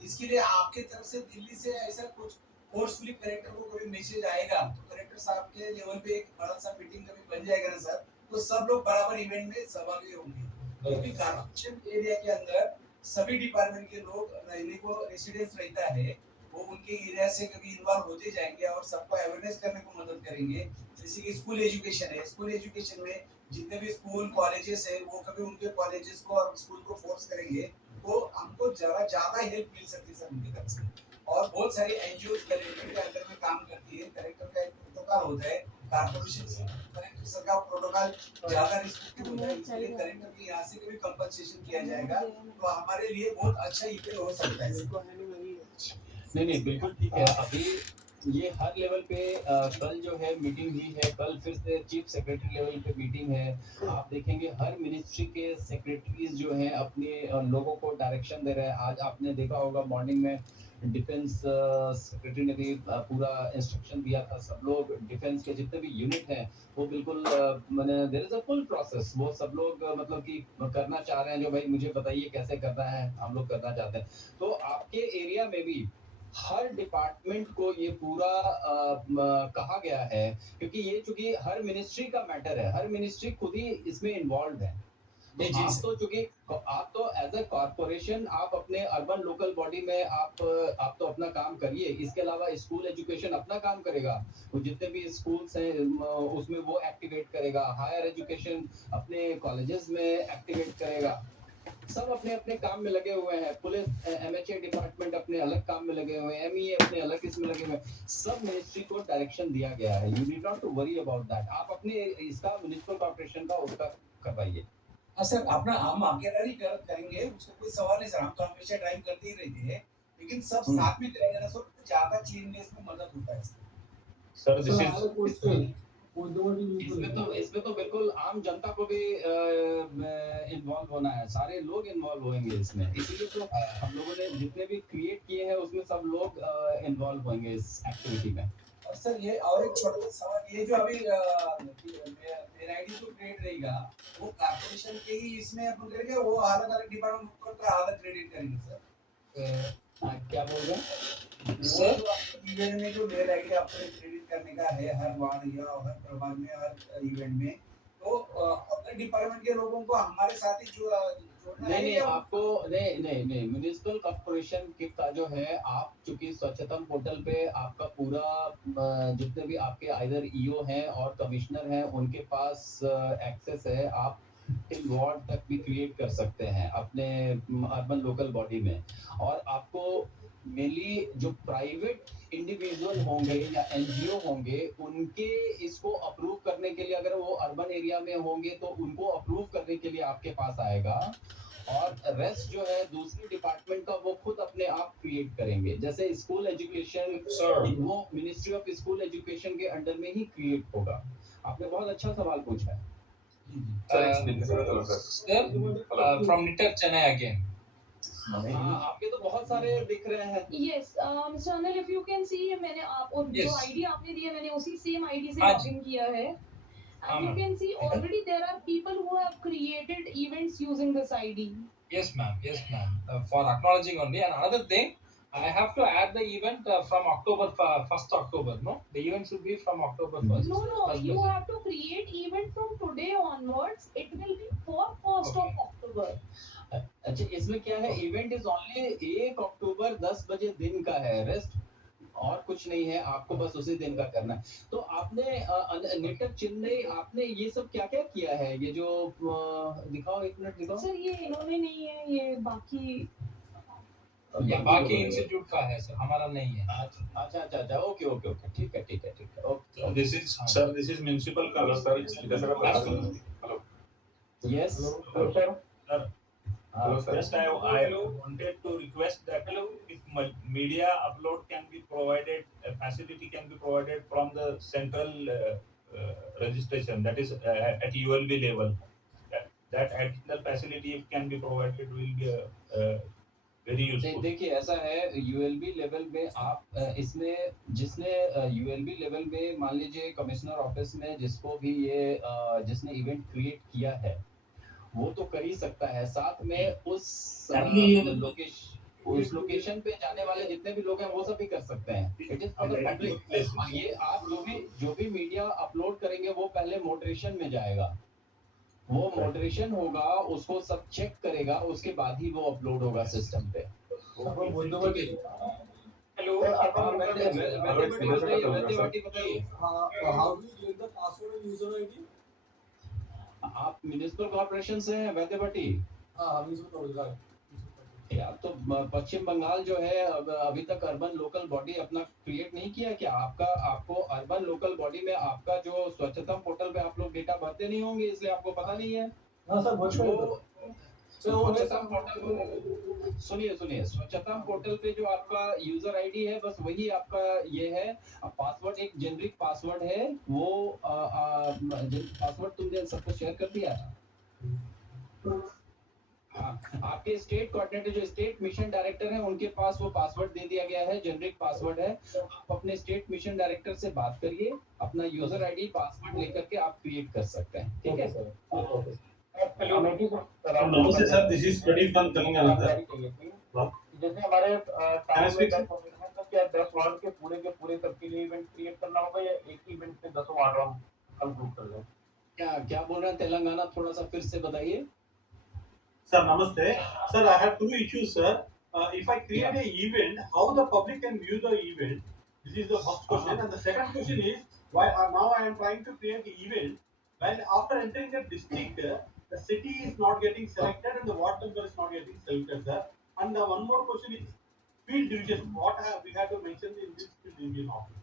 इसके लिए आपके तरफ से दिल्ली से ऐसा कुछ फोर्सफुली कलेक्टर को कभी मैसेज आएगा तो कलेक्टर साहब के लेवल पे एक बड़ा सा मीटिंग कभी बन जाएगा ना सर, तो सब लोग बराबर इवेंट में सहभागी होंगे। क्योंकि कॉर्पोरेशन एरिया के अंदर सभी डिपार्टमेंट के लोग रहने को रेसिडेंस रहता है, वो उनके एरिया से कभी इन्वॉल्व होते जाएंगे और सबको अवेयरनेस करने को मदद करेंगे। जैसे कि स्कूल एजुकेशन है, स्कूल एजुकेशन में जितने भी स्कूल कॉलेजेस है वो कभी उनके कॉलेजेस को और स्कूल को फोर्स करेंगे तो हमको जरा ज्यादा हेल्प मिल सकती है सर उनकी तरफ से। और बहुत सारी एनजीओ कलेक्टर के अंदर में काम करती है, कलेक्टर का एक प्रोटोकॉल होता है, कॉर्पोरेशन से कलेक्टर सर का प्रोटोकॉल ज्यादा रिस्ट्रिक्टिव होता है, इसलिए कलेक्टर के यहाँ से कभी कंपनसेशन किया जाएगा तो हमारे लिए बहुत अच्छा इवेंट हो सकता है। नहीं बिल्कुल ठीक है। अभी ये हर लेवल पे कल जो है मीटिंग हुई है, कल फिर से चीफ सेक्रेटरी लेवल पे मीटिंग है। आप देखेंगे हर मिनिस्ट्री के सेक्रेटरीज जो हैं अपने लोगों को डायरेक्शन दे रहे हैं। आज आपने देखा होगा मॉर्निंग में डिफेंस सेक्रेटरी ने भी पूरा इंस्ट्रक्शन दिया था। सब लोग डिफेंस के जितने भी यूनिट हैं वो बिल्कुल मैंने there is a full process, वो सब लोग मतलब कि करना चाह रहे हैं जो भाई मुझे बताइए कैसे करना है, हम लोग करना चाहते हैं। तो आपके एरिया में भी हर डिपार्टमेंट को ये पूरा कहा गया है, क्योंकि ये चूंकि हर मिनिस्ट्री का मैटर है, हर मिनिस्ट्री खुद ही इसमें इन्वॉल्व है। तो आप तो चूंकि आप तो एज ए कॉर्पोरेशन आप अपने अर्बन लोकल बॉडी में आप तो अपना काम करिए, इसके अलावा स्कूल एजुकेशन अपना काम करेगा, वो जितने भी स्कूल्स हैं उसमें वो एक्टिवेट करेगा, हायर एजुकेशन अपने कॉलेजेस में एक्टिवेट करेगा। सब अपने अपने काम में लगे हुए हैं। पुलिस एमएचए डिपार्टमेंट अपने अलग काम में लगे हुए हैं, एमईए अपने अलग इसमें लगे हुए हैं। सब मिनिस्ट्री को डायरेक्शन दिया गया है। You need not to worry about that. आप अपने इसका म्युनिसिपल कॉर्पोरेशन का उसका करवाइए। हाँ सर, अपना हम अकेला नहीं करेंगे, उसको कोई सवाल नहीं सर, हम तो हमेशा ड्राइव करते ही रहते हैं, लेकिन सब साथ में करेंगे ना सर, ज्यादा क्लीननेस में मदद होता है सर। दिस इज इसमें तो बिल्कुल आम जनता को भी इन्वॉल्व होना है, सारे लोग इन्वॉल्व होंगे इसमें। इसीलिए तो हम लोगों ने जितने भी क्रिएट किए हैं उसमें सब लोग इन्वॉल्व होंगे इस एक्टिविटी में। और सर ये और एक छोटा सा सवाल, ये जो अभी मेरा आईडी जो क्रिएट रहेगा वो कॉर्पोरेशन के ही इसमें अपन करेंगे, वो अलग अलग डिपार्टमेंट का अलग क्रेडिट करेंगे सर? क्या बोल रहे हैं सर? इवेंट में जो मेरा आईडी आपको क्रेडिट करने का है हर वार्ड या हर प्रभाग में, हर इवेंट में, तो अपने डिपार्टमेंट के लोगों को हमारे साथ ही नहीं आपको नहीं म्युनिसिपल कॉर्पोरेशन का जो है, आप चूंकि स्वच्छतम पोर्टल पे आपका पूरा जितने भी आपके आइदर ईओ हैं और कमिश्नर हैं उनके पास एक्सेस है। आप टिल वार्ड तक भी क्रिएट कर सकते हैं अपने अर्बन लोकल बॉडी में। और आपको मेनली जो प्राइवेट इंडिविजुअल होंगे या एनजीओ होंगे उनके इसको अप्रूव करने के लिए, अगर वो अर्बन एरिया में होंगे तो उनको अप्रूव करने के लिए आपके पास आएगा। और रेस्ट जो है दूसरे डिपार्टमेंट का वो खुद अपने आप क्रिएट करेंगे। जैसे स्कूल एजुकेशन, वो मिनिस्ट्री ऑफ स्कूल एजुकेशन के अंडर में ही क्रिएट होगा। आपने बहुत अच्छा सवाल पूछा है। From knitter Chennai again. आपके तो बहुत सारे दिख रहे हैं। Yes mister Anil, if you can see, मैंने आप और जो आईडी आपने दिया मैंने उसी सेम आईडी से लॉगिन किया है। And you can see already there are people who have created events using this ID. Yes ma'am, for acknowledging only. And another thing, I have to add the event from October 1st October, no? The event should be from October 1st. No, you have to create event from today onwards. It will be for 1st of October. अच्छा, इसमें क्या है, event is only 1 अक्टूबर 10 बजे दिन का है। Rest और कुछ नहीं है, आपको बस उसी दिन का करना है। तो आपने नेटवर्क चेन्नई आपने ये सब क्या क्या किया है, ये जो दिखाओ, एक मिनट दिखाओ। सर ये इन्होंने नहीं है, ये बाकी ये बाकी इंस्टीट्यूट का है सर, हमारा नहीं है। अच्छा, ओके, ठीक है, okay. This is sir. This is municipal का sir. Hello. Yes. Hello sir. Hello sir. Just I wanted to request that if media upload can be provided, facility can be provided from the central registration, that is at ULB level. That additional facility if can be provided will be very useful. देखिए ऐसा है, ULB level में आप इसमें जिसने ULB level में मान लीजिए कमिश्नर ऑफिस में जिसको भी ये जिसने इवेंट क्रिएट किया है वो तो कर ही सकता है, साथ में उस लोकेशन पे जाने वाले जितने भी लोग हैं वो सब भी कर सकते हैं। It is for the public. और ये आप जो भी मीडिया अपलोड करेंगे वो पहले मॉडरेशन में जाएगा, वो मॉडरेशन होगा, उसको सब चेक करेगा, उसके बाद ही वो अपलोड होगा सिस्टम पे। हेलो आप म्युनिसिपल कॉर्पोरेशन से हैं वैद्य भट्टी? यार तो पश्चिम बंगाल जो है अभी तक अर्बन लोकल बॉडी अपना क्रिएट नहीं किया क्या? आपको अर्बन लोकल बॉडी में आपका जो स्वच्छता पोर्टल पे आप लोग डेटा भरते नहीं होंगे, इसलिए आपको पता नहीं है। स्वच्छता पोर्टल सुनिए, स्वच्छता पोर्टल पे जो आपका यूजर आईडी है बस वही आपका ये है। पासवर्ड एक जेनरिक पासवर्ड है, वो पासवर्ड तुमने सबको शेयर कर दिया। हाँ, आपके स्टेट कोऑर्डिनेटर जो स्टेट मिशन डायरेक्टर हैं उनके पास वो पासवर्ड दे दिया गया है, जेनरिक पासवर्ड है। आप अपने स्टेट मिशन डायरेक्टर से बात करिए, अपना यूजर आईडी पासवर्ड लेकर के आप क्रिएट कर सकते हैं। ठीक है सर? नमस्ते sir, this is Pradeep from Telangana sir. जैसे हमारे टाइम में 10 वार्ड के पूरे सबके लिए इवेंट क्रिएट करना होगा या एक ही इवेंट पे 10 वार्ड हम कंक्लूड कर दें? क्या बोल रहे हैं तेलंगाना, थोड़ा सा फिर से बताइए। Sir, namaste. Sir, I have two issues, sir. If I create an event, how the public can view the event? This is the first question. And the second question is, why now I am trying to create the event. When after entering the district, the city is not getting selected and the ward number is not getting selected, sir. And one more question is field division. What we have to mention in this field division office?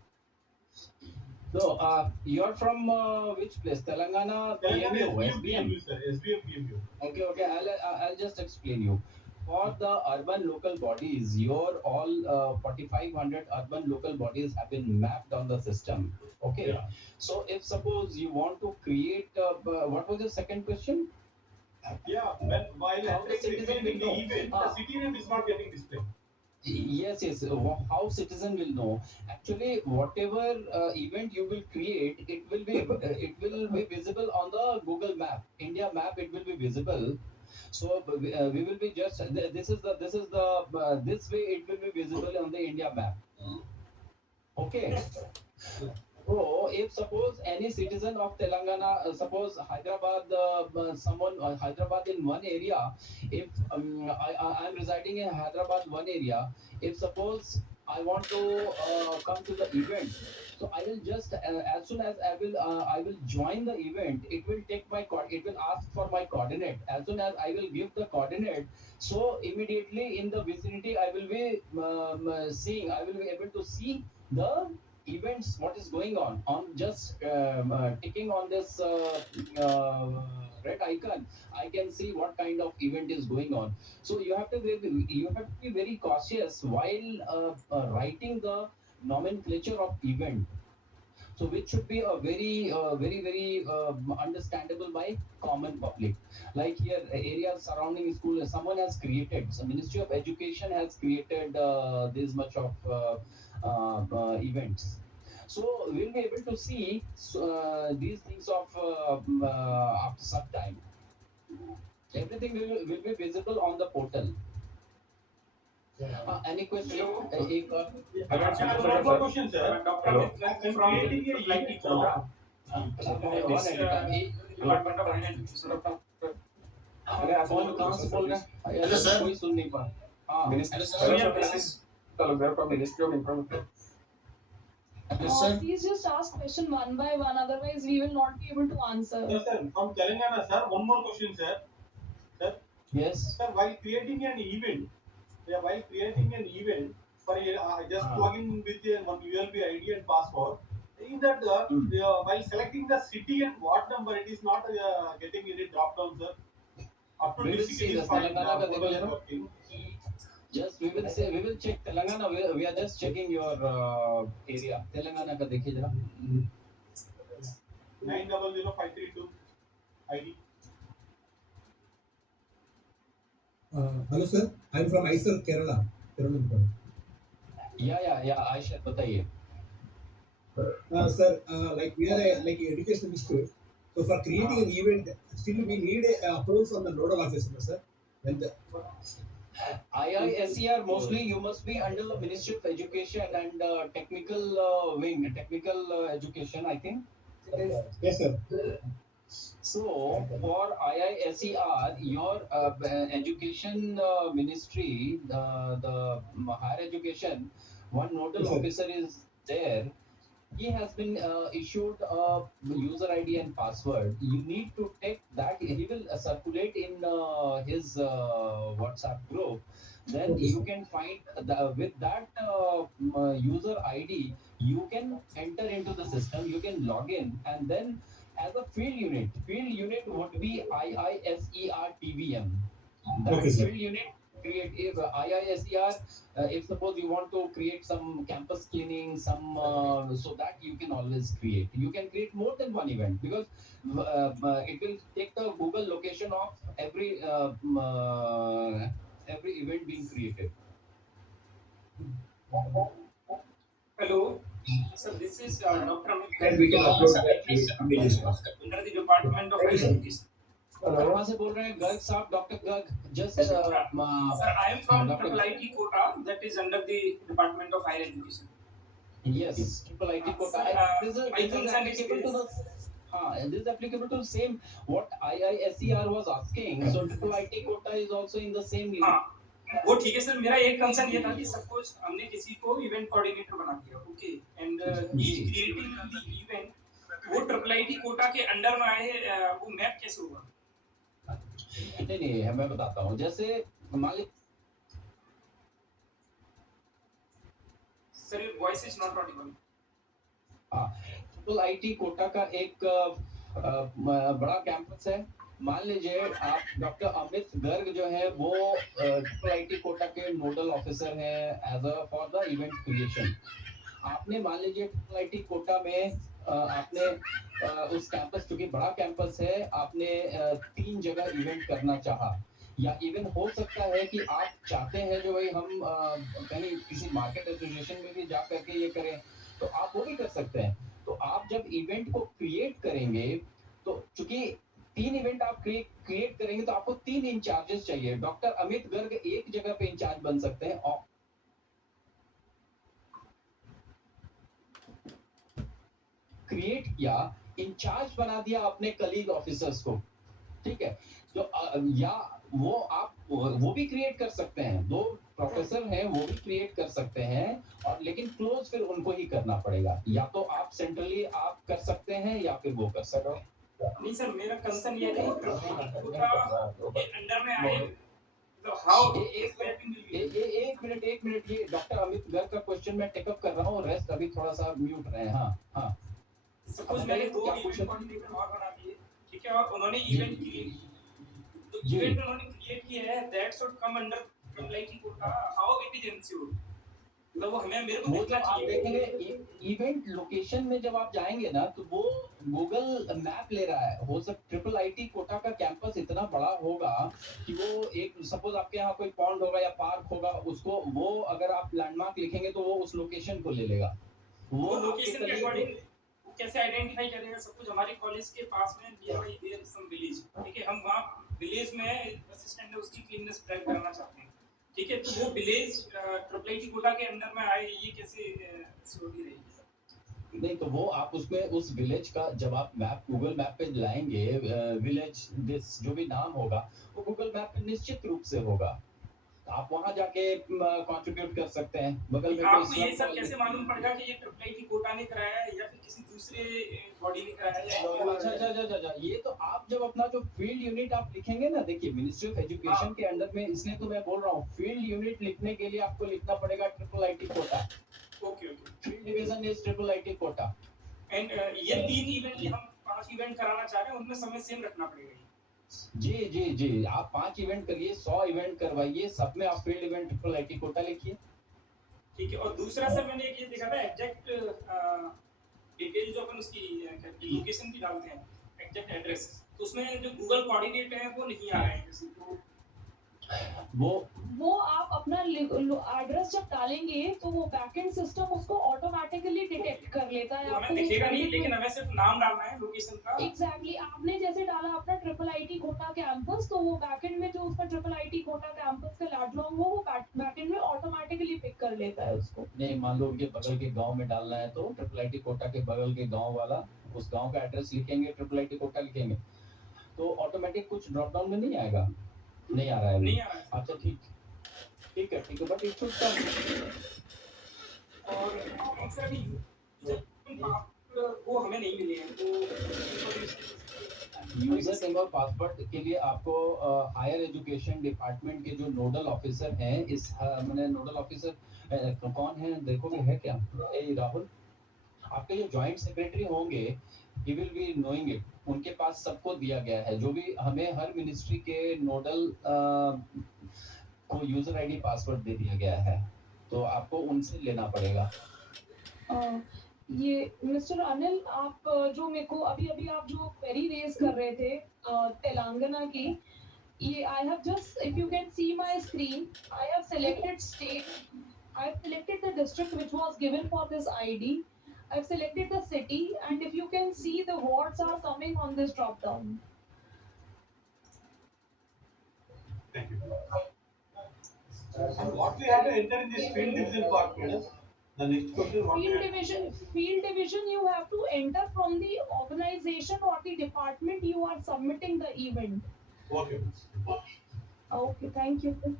So, you're from which place? Telangana PMU, SBM? Sir, SBM PMU. Okay. I'll just explain you. For the urban local bodies, your all 4,500 urban local bodies have been mapped on the system. Okay. Yeah. So, if suppose you want to create, what was your second question? Yeah. While entering the event, the city name is not getting displayed. Yes. How citizen will know? Actually, whatever event you will create, it will be visible on the Google Map, India map. It will be visible. So we will be just this way. It will be visible on the India map. Okay. So if suppose any citizen of Telangana, suppose Hyderabad, Hyderabad in one area, if I am residing in Hyderabad one area, if suppose I want to come to the event, so I will just as soon as I will join the event, it will ask for my coordinate. As soon as I will give the coordinate, so immediately in the vicinity I will be able to see the events, what is going on just ticking on this red icon. I can see what kind of event is going on. So you have to be very cautious while writing the nomenclature of event, so which should be a very understandable by common public. Like here, areas surrounding school, someone has created, so Ministry of Education has created this much of events. So we'll be able to see these things of after some time. Everything will be visible on the portal. Any question? One more question, sir. Hello. I'm creating a event now. कौन कहाँ से बोल रहे हैं? Hello, sir. कोई सुन नहीं पा। हाँ। Hello, sir. From Ministry of Information. Yes, sir. Please just ask question one by one, otherwise we will not be able to answer. Yes, sir. From Telangana, sir. One more question, sir. Sir. Yes. Sir, while creating an event, for just log in with one ULB ID and password, in that while selecting the city and ward number, it is not getting any drop down, sir. Up to We will district see it the is fine. Telangana ka Portal dekho is jara. working. Just we will check Telangana. We are just checking your area. Telangana ka dekhiye jara. 900532 ID. Hello sir, I'm from ISL Kerala. Yeah. Aisha, बताइए. Sir, like we are like education institute. So for creating an event, still we need a approval from the nodal officer, sir. When the IISER mostly you must be under the Ministry of Education and technical wing, technical education, I think. Yes, sir. So for IISER, your education ministry, the higher education, one nodal Yes, sir. officer is there. He has been issued a user ID and password. You need to take that. He will circulate in his WhatsApp group. Then Okay, you sir. can find with that user ID, you can enter into the system. You can log in, and then as a field unit would be IISER TVM. That Okay, sir. field unit create if IISER. If suppose you want to create some campus cleaning, some so that you can always create. You can create more than one event because it will take the Google location of every event being created. Hello, sir. This is Dr. Amit And we can upload the images. under the Department of Thank you, sir. Education. कहाँ से बोल रहे हैं? गर्ग साहब, doctor Garg. Just Sir, I am from Dr. Triple IT Quota, that is under the Department of Higher Education. Yes, triple IT quota. Sir, This my is concern is applicable to this. the. This is applicable to same what IISER was asking. So triple IT quota is also in the same. वो ठीक है sir. मेरा एक concern ये था कि suppose हमने किसी को इवेंट कोऑर्डिनेटर बना दिया, okay, and he is creating the event, वो ट्रिपल आईटी कोटा के अंडर में आए, वो मैप कैसे होगा? नहीं, मैं बताता हूँ. जैसे मान लीजिए sir, your voice is not audible. Triple IT Kota का एक बड़ा कैंपस है. मान लीजिए आप डॉक्टर अमित गर्ग जो है वो ट्रिपल आईटी कोटा के नोडल ऑफिसर हैं as a for the event creation. आपने मान लीजिए ट्रिपल आईटी कोटा में आपने उस कैंपस, चूंकि बड़ा कैंपस है, आपने 3 जगह इवेंट करना चाहा, या इवन हो सकता है कि आप चाहते हैं जो भाई हम कहीं किसी मार्केट एसोसिएशन में भी जा करके ये करें, तो आप वो भी कर सकते हैं. तो आप जब इवेंट को क्रिएट करेंगे, तो चूंकि 3 इवेंट आप क्रिएट करेंगे, तो आपको 3 इंचार्जेस चाहिए. डॉक्टर अमित गर्ग एक जगह पे इंचार्ज बन सकते हैं और क्रिएट किया, इंचार्ज बना दिया अपने कलीग ऑफिसर्स को, ठीक है. तो या वो आप वो भी क्रिएट कर सकते हैं. 2 प्रोफेसर हैं, वो भी क्रिएट कर सकते हैं, और लेकिन क्लोज फिर उनको ही करना पड़ेगा. या तो आप सेंट्रली आप कर सकते हैं या फिर वो कर सकते हैं. नहीं सर, मेरा कंसर्न ये है कि अंडर में आए, तो how is mapping will be. एक मिनट, ये डॉक्टर अमित गर्ग का क्वेश्चन मैं टेकअप कर रहा हूँ. रेस्ट अभी थोड़ा सा म्यूट रहे हैं. हाँ. सपोज मैंने 2 इवेंट कोऑर्डिनेटर और बना दिए, ठीक है, और उन्होंने इवेंट क्रिएट, तो इवेंट उन्होंने क्रिएट किया है, that should come under triple IT Kota. How it is ensured? मतलब वो हमें मेरे को देखना आप चाहिए. देखेंगे इवेंट लोकेशन में जब आप जाएंगे ना, तो वो गूगल मैप ले रहा है. हो सकता ट्रिपल आईटी कोटा का कैंपस इतना बड़ा होगा कि वो एक सपोज आपके यहाँ कोई पॉन्ड होगा या पार्क होगा, उसको वो अगर आप लैंडमार्क लिखेंगे तो वो उस लोकेशन को ले लेगा. वो लोकेशन के अकॉर्डिंग कैसे आइडेंटिफाई करेगा? सपोज हमारे कॉलेज के पास में नियरबाई देयर सम विलेज, ठीक है, हम वहाँ विलेज में असिस्टेंट है, उसकी क्लीननेस ट्रैक करना चाहते हैं, ठीक है, तो वो विलेज ट्रिपल आईटी कोटा के अंदर में आए, ये कैसे सिक्योरिटी रहेगी? नहीं, तो वो आप उसमें उस विलेज का जब आप मैप गूगल मैप पे लाएंगे, विलेज दिस जो भी नाम होगा वो गूगल मैप पे निश्चित रूप से होगा. आप वहां जाके कंट्रीब्यूट कर सकते हैं। बगल में कोई आपको ये slum सब colony- कैसे मालूम पड़ेगा कि ये ट्रिपल कोटा ने कराया है या फिर किसी दूसरे बॉडी ने कराया है या अच्छा, ये तो आप जब अपना जो फील्ड यूनिट आप लिखेंगे ना, देखिए मिनिस्ट्री ऑफ एजुकेशन के अंडर में, इसलिए तो मैं बोल रहा हूँ फील्ड यूनिट लिखने के लिए आपको लिखना पड़ेगा triple IT Kota. Okay field division is triple IT Kota. And ये 3 इवेंट हम 5 इवेंट कराना चाह रहे हैं, उनमें समय सेम रखना पड़ेगा। जी, आप 5 इवेंट करिए, 100 इवेंट करवाइए, सब में आप field event triple IT Kota लिखिए। ठीक है। और दूसरा सर मैंने एक ये देखा था, एग्जैक्ट डिटेल जो अपन उसकी लोकेशन की डालते हैं, एग्जैक्ट एड्रेस, तो उसमें जो गूगल कोऑर्डिनेट है वो नहीं आ रहे हैं जैसे तो वो आप अपना एड्रेस जब डालेंगे तो वो बैकएंड सिस्टम उसको ऑटोमेटिकली डिटेक्ट कर लेता है। तो हमें दिखेगा नहीं, लेकिन हमें सिर्फ नाम डालना है लोकेशन का। एग्जैक्टली आपने जैसे डाला अपना ट्रिपल आईटी कोटा कैंपस, तो वो बैकएंड में जो उसका ट्रिपल आईटी कोटा कैंपस का लैडलॉन्ग हो, वो बैकएंड में ऑटोमेटिकली पिक कर लेता है उसको। नहीं, मान लो उनके बगल के गांव में डालना है तो ट्रिपल आईटी कोटा के बगल के गांव वाला उस गांव का एड्रेस लिखेंगे, ट्रिपल आईटी कोटा लिखेंगे तो ऑटोमेटिक कुछ ड्रॉप डाउन में नहीं आएगा। नहीं आ रहा है, नहीं आ रहा है। अच्छा ठीक है, बट इट शुड कम। और सर अभी वो हमें नहीं मिले हैं, तो यूजर नेम और पासवर्ड के लिए आपको हायर एजुकेशन डिपार्टमेंट के जो नोडल ऑफिसर हैं, इस मैंने नोडल ऑफिसर कौन है देखोगे, है क्या राहुल, आपके जो जॉइंट सेक्रेटरी होंगे, he will be knowing it, उनके पास सबको दिया गया है, जो भी हमें हर मिनिस्ट्री के नोडल को यूजर आईडी पासवर्ड दे दिया गया है, तो आपको उनसे लेना पड़ेगा। ये मिस्टर अनिल, आप जो मेरे को अभी आप जो क्वेरी रेज कर रहे थे तेलंगाना की, ये I have just, if you can see my screen, I have selected state, I have selected the district which was given for this ID, I've selected the city, and if you can see, the wards are coming on this drop down. Thank you. And what we have to enter in this field division part, madam? The next question, what we have... Field division, you have to enter from the organization or the department you are submitting the event. Okay. Okay, thank you.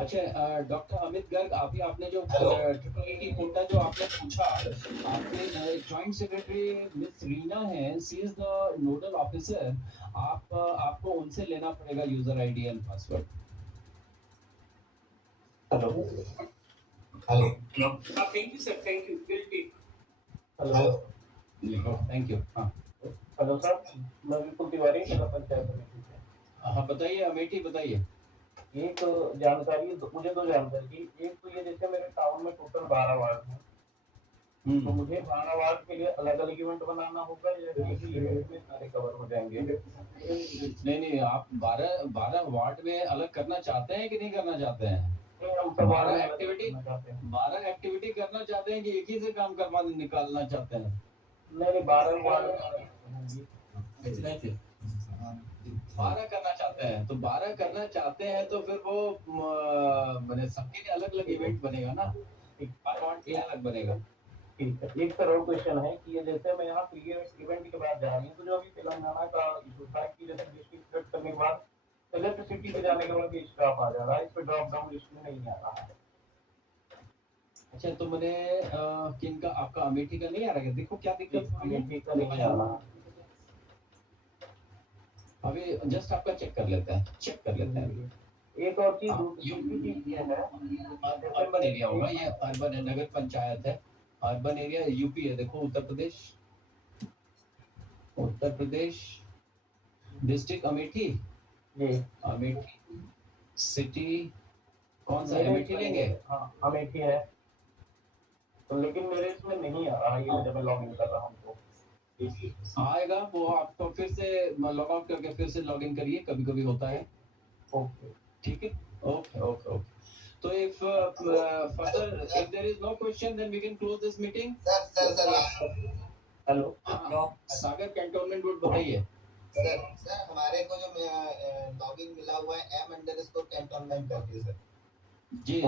अच्छा, doctor Amit Garg, अभी आपने जो triple IT Kota जो आपने पूछा, आपके joint secretary miss Reena है, she is the nodal officer, आपको उनसे लेना पड़ेगा user ID and password. Hello, thank you sir, thank you, will take. Hello, thank you. हाँ हेलो सर, मैं विपुल तिवारी, नगर पंचायत समिति से। हाँ बताइए अमेठी, बताइए। एक जानकारी, मुझे 2 जानकारी, एक तो ये जैसे मेरे टाउन में टोटल 12 वार्ड हैं, तो मुझे 12 वार्ड के लिए अलग अलग इवेंट बनाना होगा या एक ही इवेंट में सारे कवर हो जाएंगे? नहीं, आप 12 वार्ड में अलग करना चाहते हैं कि नहीं करना चाहते हैं? हम सब 12 एक्टिविटी करना चाहते हैं कि एक ही से काम करवा निकालना चाहते हैं? नहीं, 12 वार्ड 12 करना चाहते हैं, तो 12 करना चाहते हैं तो फिर वो मैंने सबके लिए अलग अलग इवेंट बनेगा ना, एक वार्ड के लिए अलग बनेगा। ठीक है। एक सर और क्वेश्चन है कि ये जैसे मैं यहाँ प्रीवियस इवेंट के बाद जा रही हूँ, तो जो अभी तेलंगाना का इशू था कि जैसे डिस्ट्रिक्ट सेलेक्ट करने के बाद इलेक्ट्रिसिटी पे जाने के बाद ये स्टाफ आ जा रहा है, इस पे ड्रॉप डाउन लिस्ट में नहीं आ रहा है। अच्छा, तो मैंने किनका, आपका अमेठी का नहीं आ रहा है? देखो क्या दिक्कत है, अमेठी का नहीं आ रहा। अभी जस्ट आपका चेक कर लेते हैं। एक और चीज दूसरी चीज ये है, अर्बन एरिया होगा, ये अर्बन है, नगर पंचायत है, अर्बन एरिया यूपी है। देखो उत्तर प्रदेश डिस्ट्रिक्ट अमेठी, अमेठी सिटी, कौन सा अमेठी लेंगे? हाँ अमेठी है, तो लेकिन मेरे इसमें नहीं आ रहा, ये जब मैं लॉग इन कर रहा हूँ तो आएगा वो, आपको फिर से लॉग आउट करके फिर से लॉग इन करिए, कभी कभी होता है। ओके, ठीक है, okay. So if further, if there is no question, then we can close this meeting. Sir hello, Sagar cantonment board, बताइए। सर हमारे को जो लॉगिन मिला हुआ है m_cantonment करके सर। जी।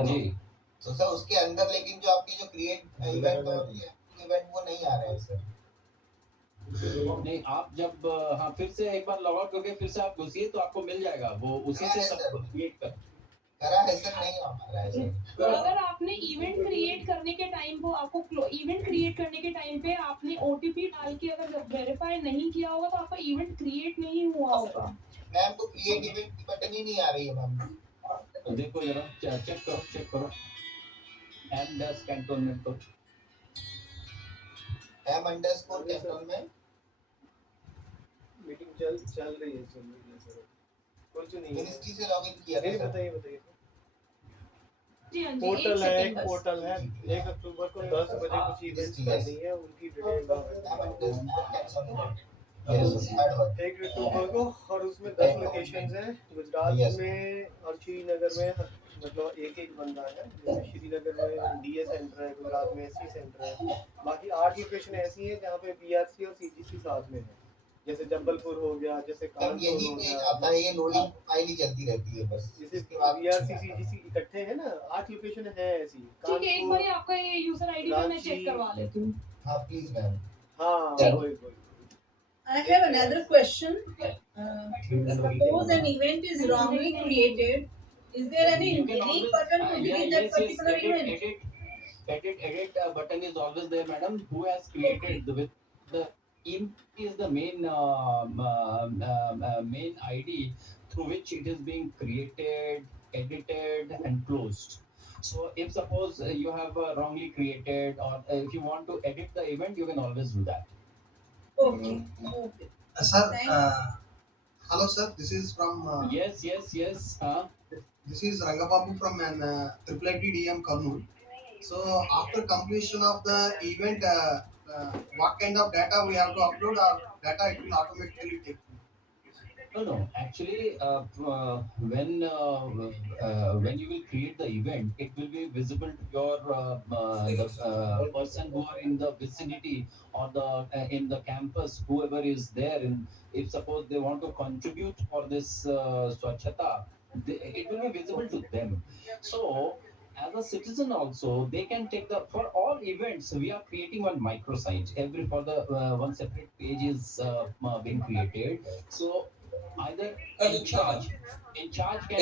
तो सर उसके अंदर लेकिन जो आपकी जो क्रिएट इवेंट और इवेंट वो नहीं आ रहे हैं सर। नहीं, आप जब फिर से एक बार लॉग आउट करके फिर से आप घुसिए तो आपको मिल जाएगा वो, उसी से सब क्रिएट कर। करा है सर, नहीं हो पा रहा है सर। तो अगर आपने इवेंट क्रिएट करने के टाइम को आपको इवेंट क्रिएट करने के टाइम पे आपने ओटीपी डाल के अगर वेरीफाई नहीं किया होगा तो आपका इवेंट क्रिएट नहीं हुआ होगा। मैम तो क्रिएट इवेंट की बटन ही नहीं आ रही है मैम। देखो जरा चेक करो M- कैंटोनमेंट को M_cantonment मीटिंग चल रही है सर, कुछ नहीं है। मिनिस्ट्री से लॉगिन किया नहीं था सर। बताइए जी हाँ जी, पोर्टल है, एक एक सेकंड पोर्टल है। 1 अक्टूबर को 10 बजे कुछ इवेंट्स करनी है, उनकी डिटेल 1 अक्टूबर को, और उसमें 10 लोकेशंस हैं गुजरात में और श्रीनगर में। मतलब एक बंदा है, जैसे श्रीनगर में डीए सेंटर है, गुजरात में एससी सेंटर है। बाकी 8 लोकेशन ऐसी हैं जहाँ पे बीआरसी और सीजीसी साथ में है, जैसे जबलपुर हो गया, जैसे तब कानपुर यही हो पे गया। आता है, ये लोडिंग फाइल ही चलती रहती है बस। जैसे इसके बाद बीआरसी सीजीसी इकट्ठे हैं ना, 8 लोकेशन है ऐसी। ठीक है, एक बार आपका ये यूजर आईडी मैं चेक करवा लेती हूँ। हाँ प्लीज मैम। हाँ चलो। I have another question. Suppose an event is wrongly created. Is there any You can delete always button to delete that particular event? edit button is always there, madam. Who has created the email is the main ID through which it is being created, edited, and closed. So if suppose you have wrongly created, or if you want to edit the event, you can always do that. Okay. Okay. Sir, Thank hello sir, this is from Yes. this is Rangababu from an IIIT DM Kurnool. So after completion of the event, what kind of data we have to upload, or data it will automatically take? No. Actually, when you will create the event, it will be visible to your the person who are in the vicinity or the in the campus, whoever is there. And if suppose they want to contribute for this Swachhata, it will be visible to them. So as a citizen also, they can take the, for all events we are creating one microsite. Every for the one separate page is being created. So either in charge can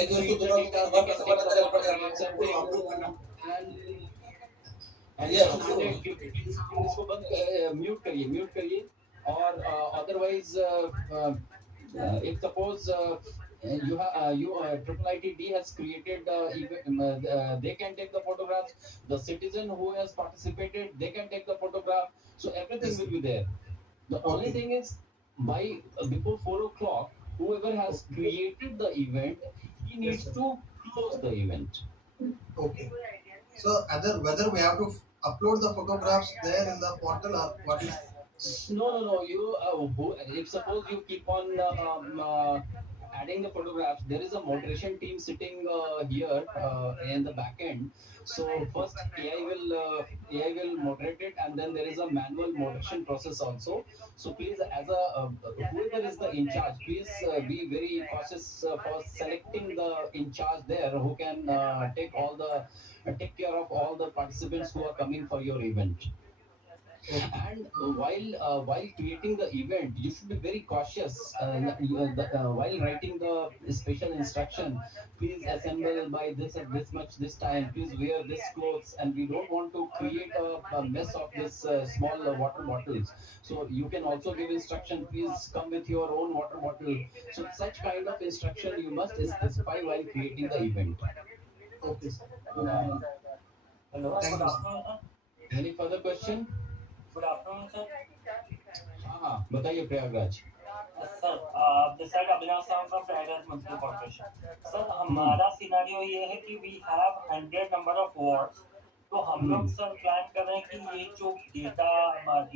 delete the data, they can take the photographs and इसको बंद mute करिए और otherwise if suppose you IIIT has created they can take the photographs. The citizen who has participated, they can take the photograph. So everything will be there. The only thing is, by before 4 o'clock, whoever has created the event, he needs to close the event. Okay. So whether we have to upload the photographs there in the portal, or what is? No. You if suppose you keep on adding the photographs, there is a moderation team sitting here in the back end. So first AI will moderate it, and then there is a manual moderation process also. So please, as a whoever is the in charge, please be very cautious for selecting the in charge there, who can take care of all the participants who are coming for your event. And while creating the event, you should be very cautious while writing the special instruction. Please assemble by this at this much this time. Please wear this clothes, and we don't want to create a mess of this small water bottles. So you can also give instruction. Please come with your own water bottle. So such kind of instruction you must specify while creating the event. Okay, sir. Hello. Thank you, sir. Any further question? Good afternoon, sir. हाँ बताइए Prayagraj. Sir जैसा अभिनव साहब from Prayagraj municipal corporation. Sir हमारा scenario ये है कि we have 100 number of wards. तो हम लोग सर प्लान कर रहे हैं कि ये जो डेटा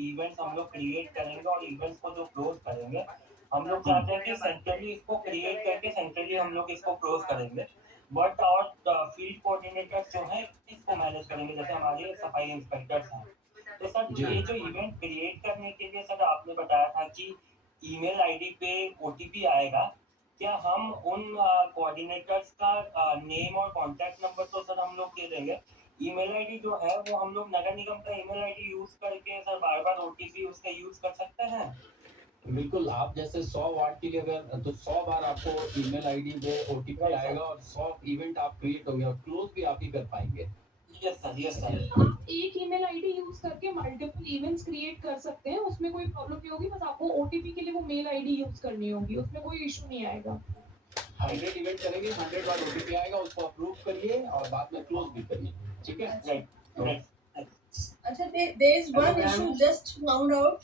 इवेंट्स हम लोग क्रिएट करेंगे और इवेंट्स को जो क्लोज करेंगे, हम लोग चाहते हैं कि सेंट्रली इसको क्रिएट करके सेंट्रली हम लोग इसको क्लोज करेंगे. बट और फील्ड कोऑर्डिनेटर्स जो हैं इसको मैनेज करेंगे, जैसे हमारे सफाई इंस्पेक्टर्स हैं. तो सर ये जो इवेंट क्रिएट करने के लिए सर आपने बताया था कि ईमेल आईडी पे ओटीपी आएगा. क्या हम उन कोऑर्डिनेटर्स का नेम और कॉन्टैक्ट नंबर तो सर हम लोग दे देंगे. ईमेल आईडी जो है वो हम लोग नगर निगम का ईमेल आईडी यूज करके सर बार-बार ओटीपी उसका यूज कर सकते हैं. बिल्कुल, आप जैसे 100 वाट के लिए अगर तो 100 बार आपको ईमेल आईडी पे ओटीपी आएगा और 100 इवेंट आप क्रिएट हो गया, क्लोज भी आप ही कर पाएंगे। यस सर आप एक ईमेल आईडी यूज करके मल्टीपल इवेंट्स क्रिएट कर सकते हैं, उसमें कोई प्रॉब्लम नहीं होगी, बस आपको ओटीपी के लिए वो मेल आईडी यूज करनी होगी, उसमें कोई इशू नहीं आएगा। 100 इवेंट करेंगे, 100 बार ओटीपी आएगा, उसको अप्रूव करिए और बाद में क्लोज भी करिए, ठीक है? राइट अच्छा, there is one Okay, issue ma'am. just found out.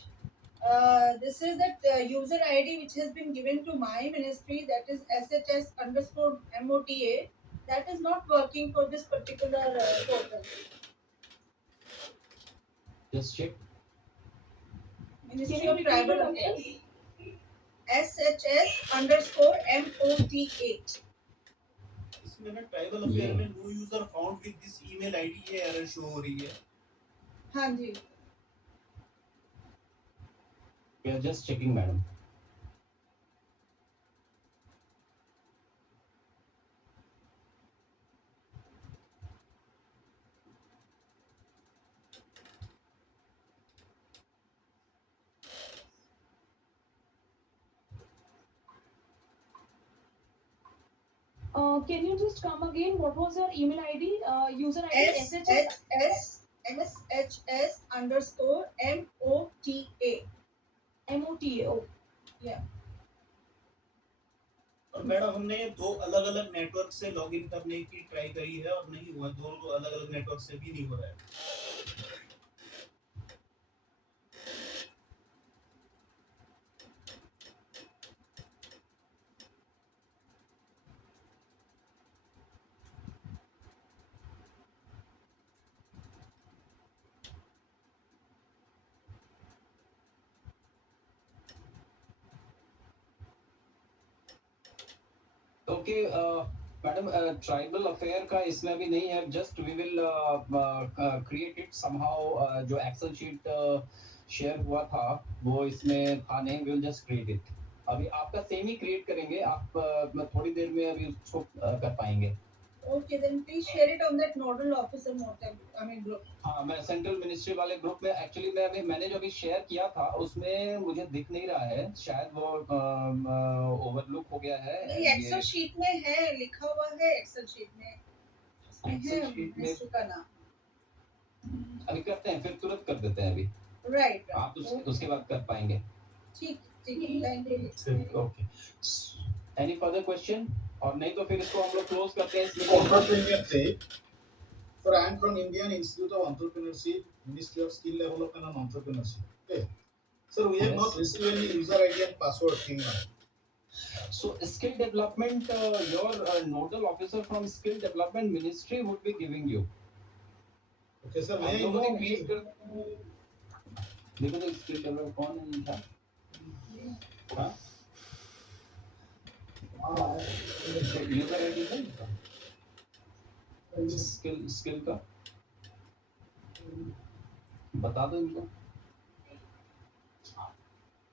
This is that user ID which has been given to my ministry, that is SHS_MOTA, that is not working for this particular portal. Just check. Ministry Can you of repeat Tribal it again? Affairs, SHS_MOTA. इसमें ना tribal affair में no user found with this email ID ये error show हो रही है। हाँ जी। We are just checking, madam. Can you just come again? What was your email ID? User ID SHS_MOTA. MOTA. Oh, yeah. और madam हमने ये दो अलग-अलग नेटवर्क से लॉगिन करने की ट्राई करी है और नहीं हुआ, दो अलग-अलग नेटवर्क से भी नहीं हो रहा है। ओके मैडम, ट्राइबल अफेयर का इसमें अभी नहीं है, just we will create it somehow. जो एक्सेल शीट शेयर हुआ था वो इसमें था नहीं, we will just create it. अभी आपका सेम ही क्रिएट करेंगे, आप थोड़ी देर में अभी उसको कर पाएंगे। Okay, then please share it on that nodal officer group. हाँ, मैं सेंट्रल मिनिस्ट्री वाले ग्रुप में एक्चुअली मैंने जो अभी शेयर किया था उसमें मुझे दिख नहीं रहा है, शायद वो ओवरलुक हो गया है। नहीं, एक्सेल शीट में है, लिखा हुआ है एक्सेल शीट में, इसमें है मिनिस्ट्री का नाम। अभी करते हैं, फिर तुरंत कर देते हैं अभी। राइट, आप उसके बाद कर पाएंगे। ठीक ठीक, thank you. Okay, any further question? और नहीं तो फिर इसको हम लोग क्लोज करते हैं इसमें। Sir, I am from Indian Institute of Entrepreneurship, Ministry of Skill Development and Entrepreneurship. Okay. Sir, we have not received any user ID and password thing now. So skill development, your nodal officer from skill development ministry would be giving you. Okay, sir. May I know? देखो तो skill development कौन है इनका? हाँ? User ID है इनका? Skill का बता दो इनको।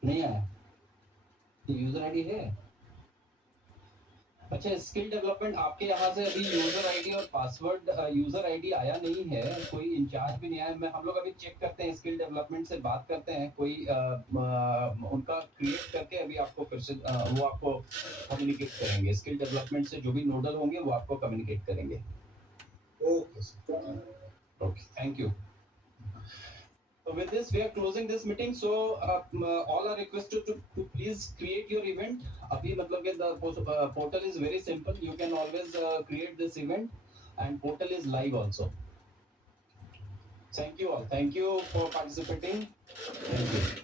नहीं आया, यूजर आईडी है। अच्छा, स्किल डेवलपमेंट आपके यहाँ से अभी यूजर आईडी और पासवर्ड यूजर आईडी आया नहीं है, कोई इंचार्ज भी नहीं आया। मैं हम लोग अभी चेक करते हैं, स्किल डेवलपमेंट से बात करते हैं, कोई उनका क्रिएट करके अभी आपको फिर से वो आपको कम्युनिकेट करेंगे। स्किल डेवलपमेंट से जो भी नोडल होंगे वो आपको कम्युनिकेट करेंगे। Okay, thank you. So with this, we are closing this meeting. So all are requested to please create your event. Abhi matlab ke the portal is very simple. You can always create this event, and portal is live also. Thank you all. Thank you for participating. Thank you.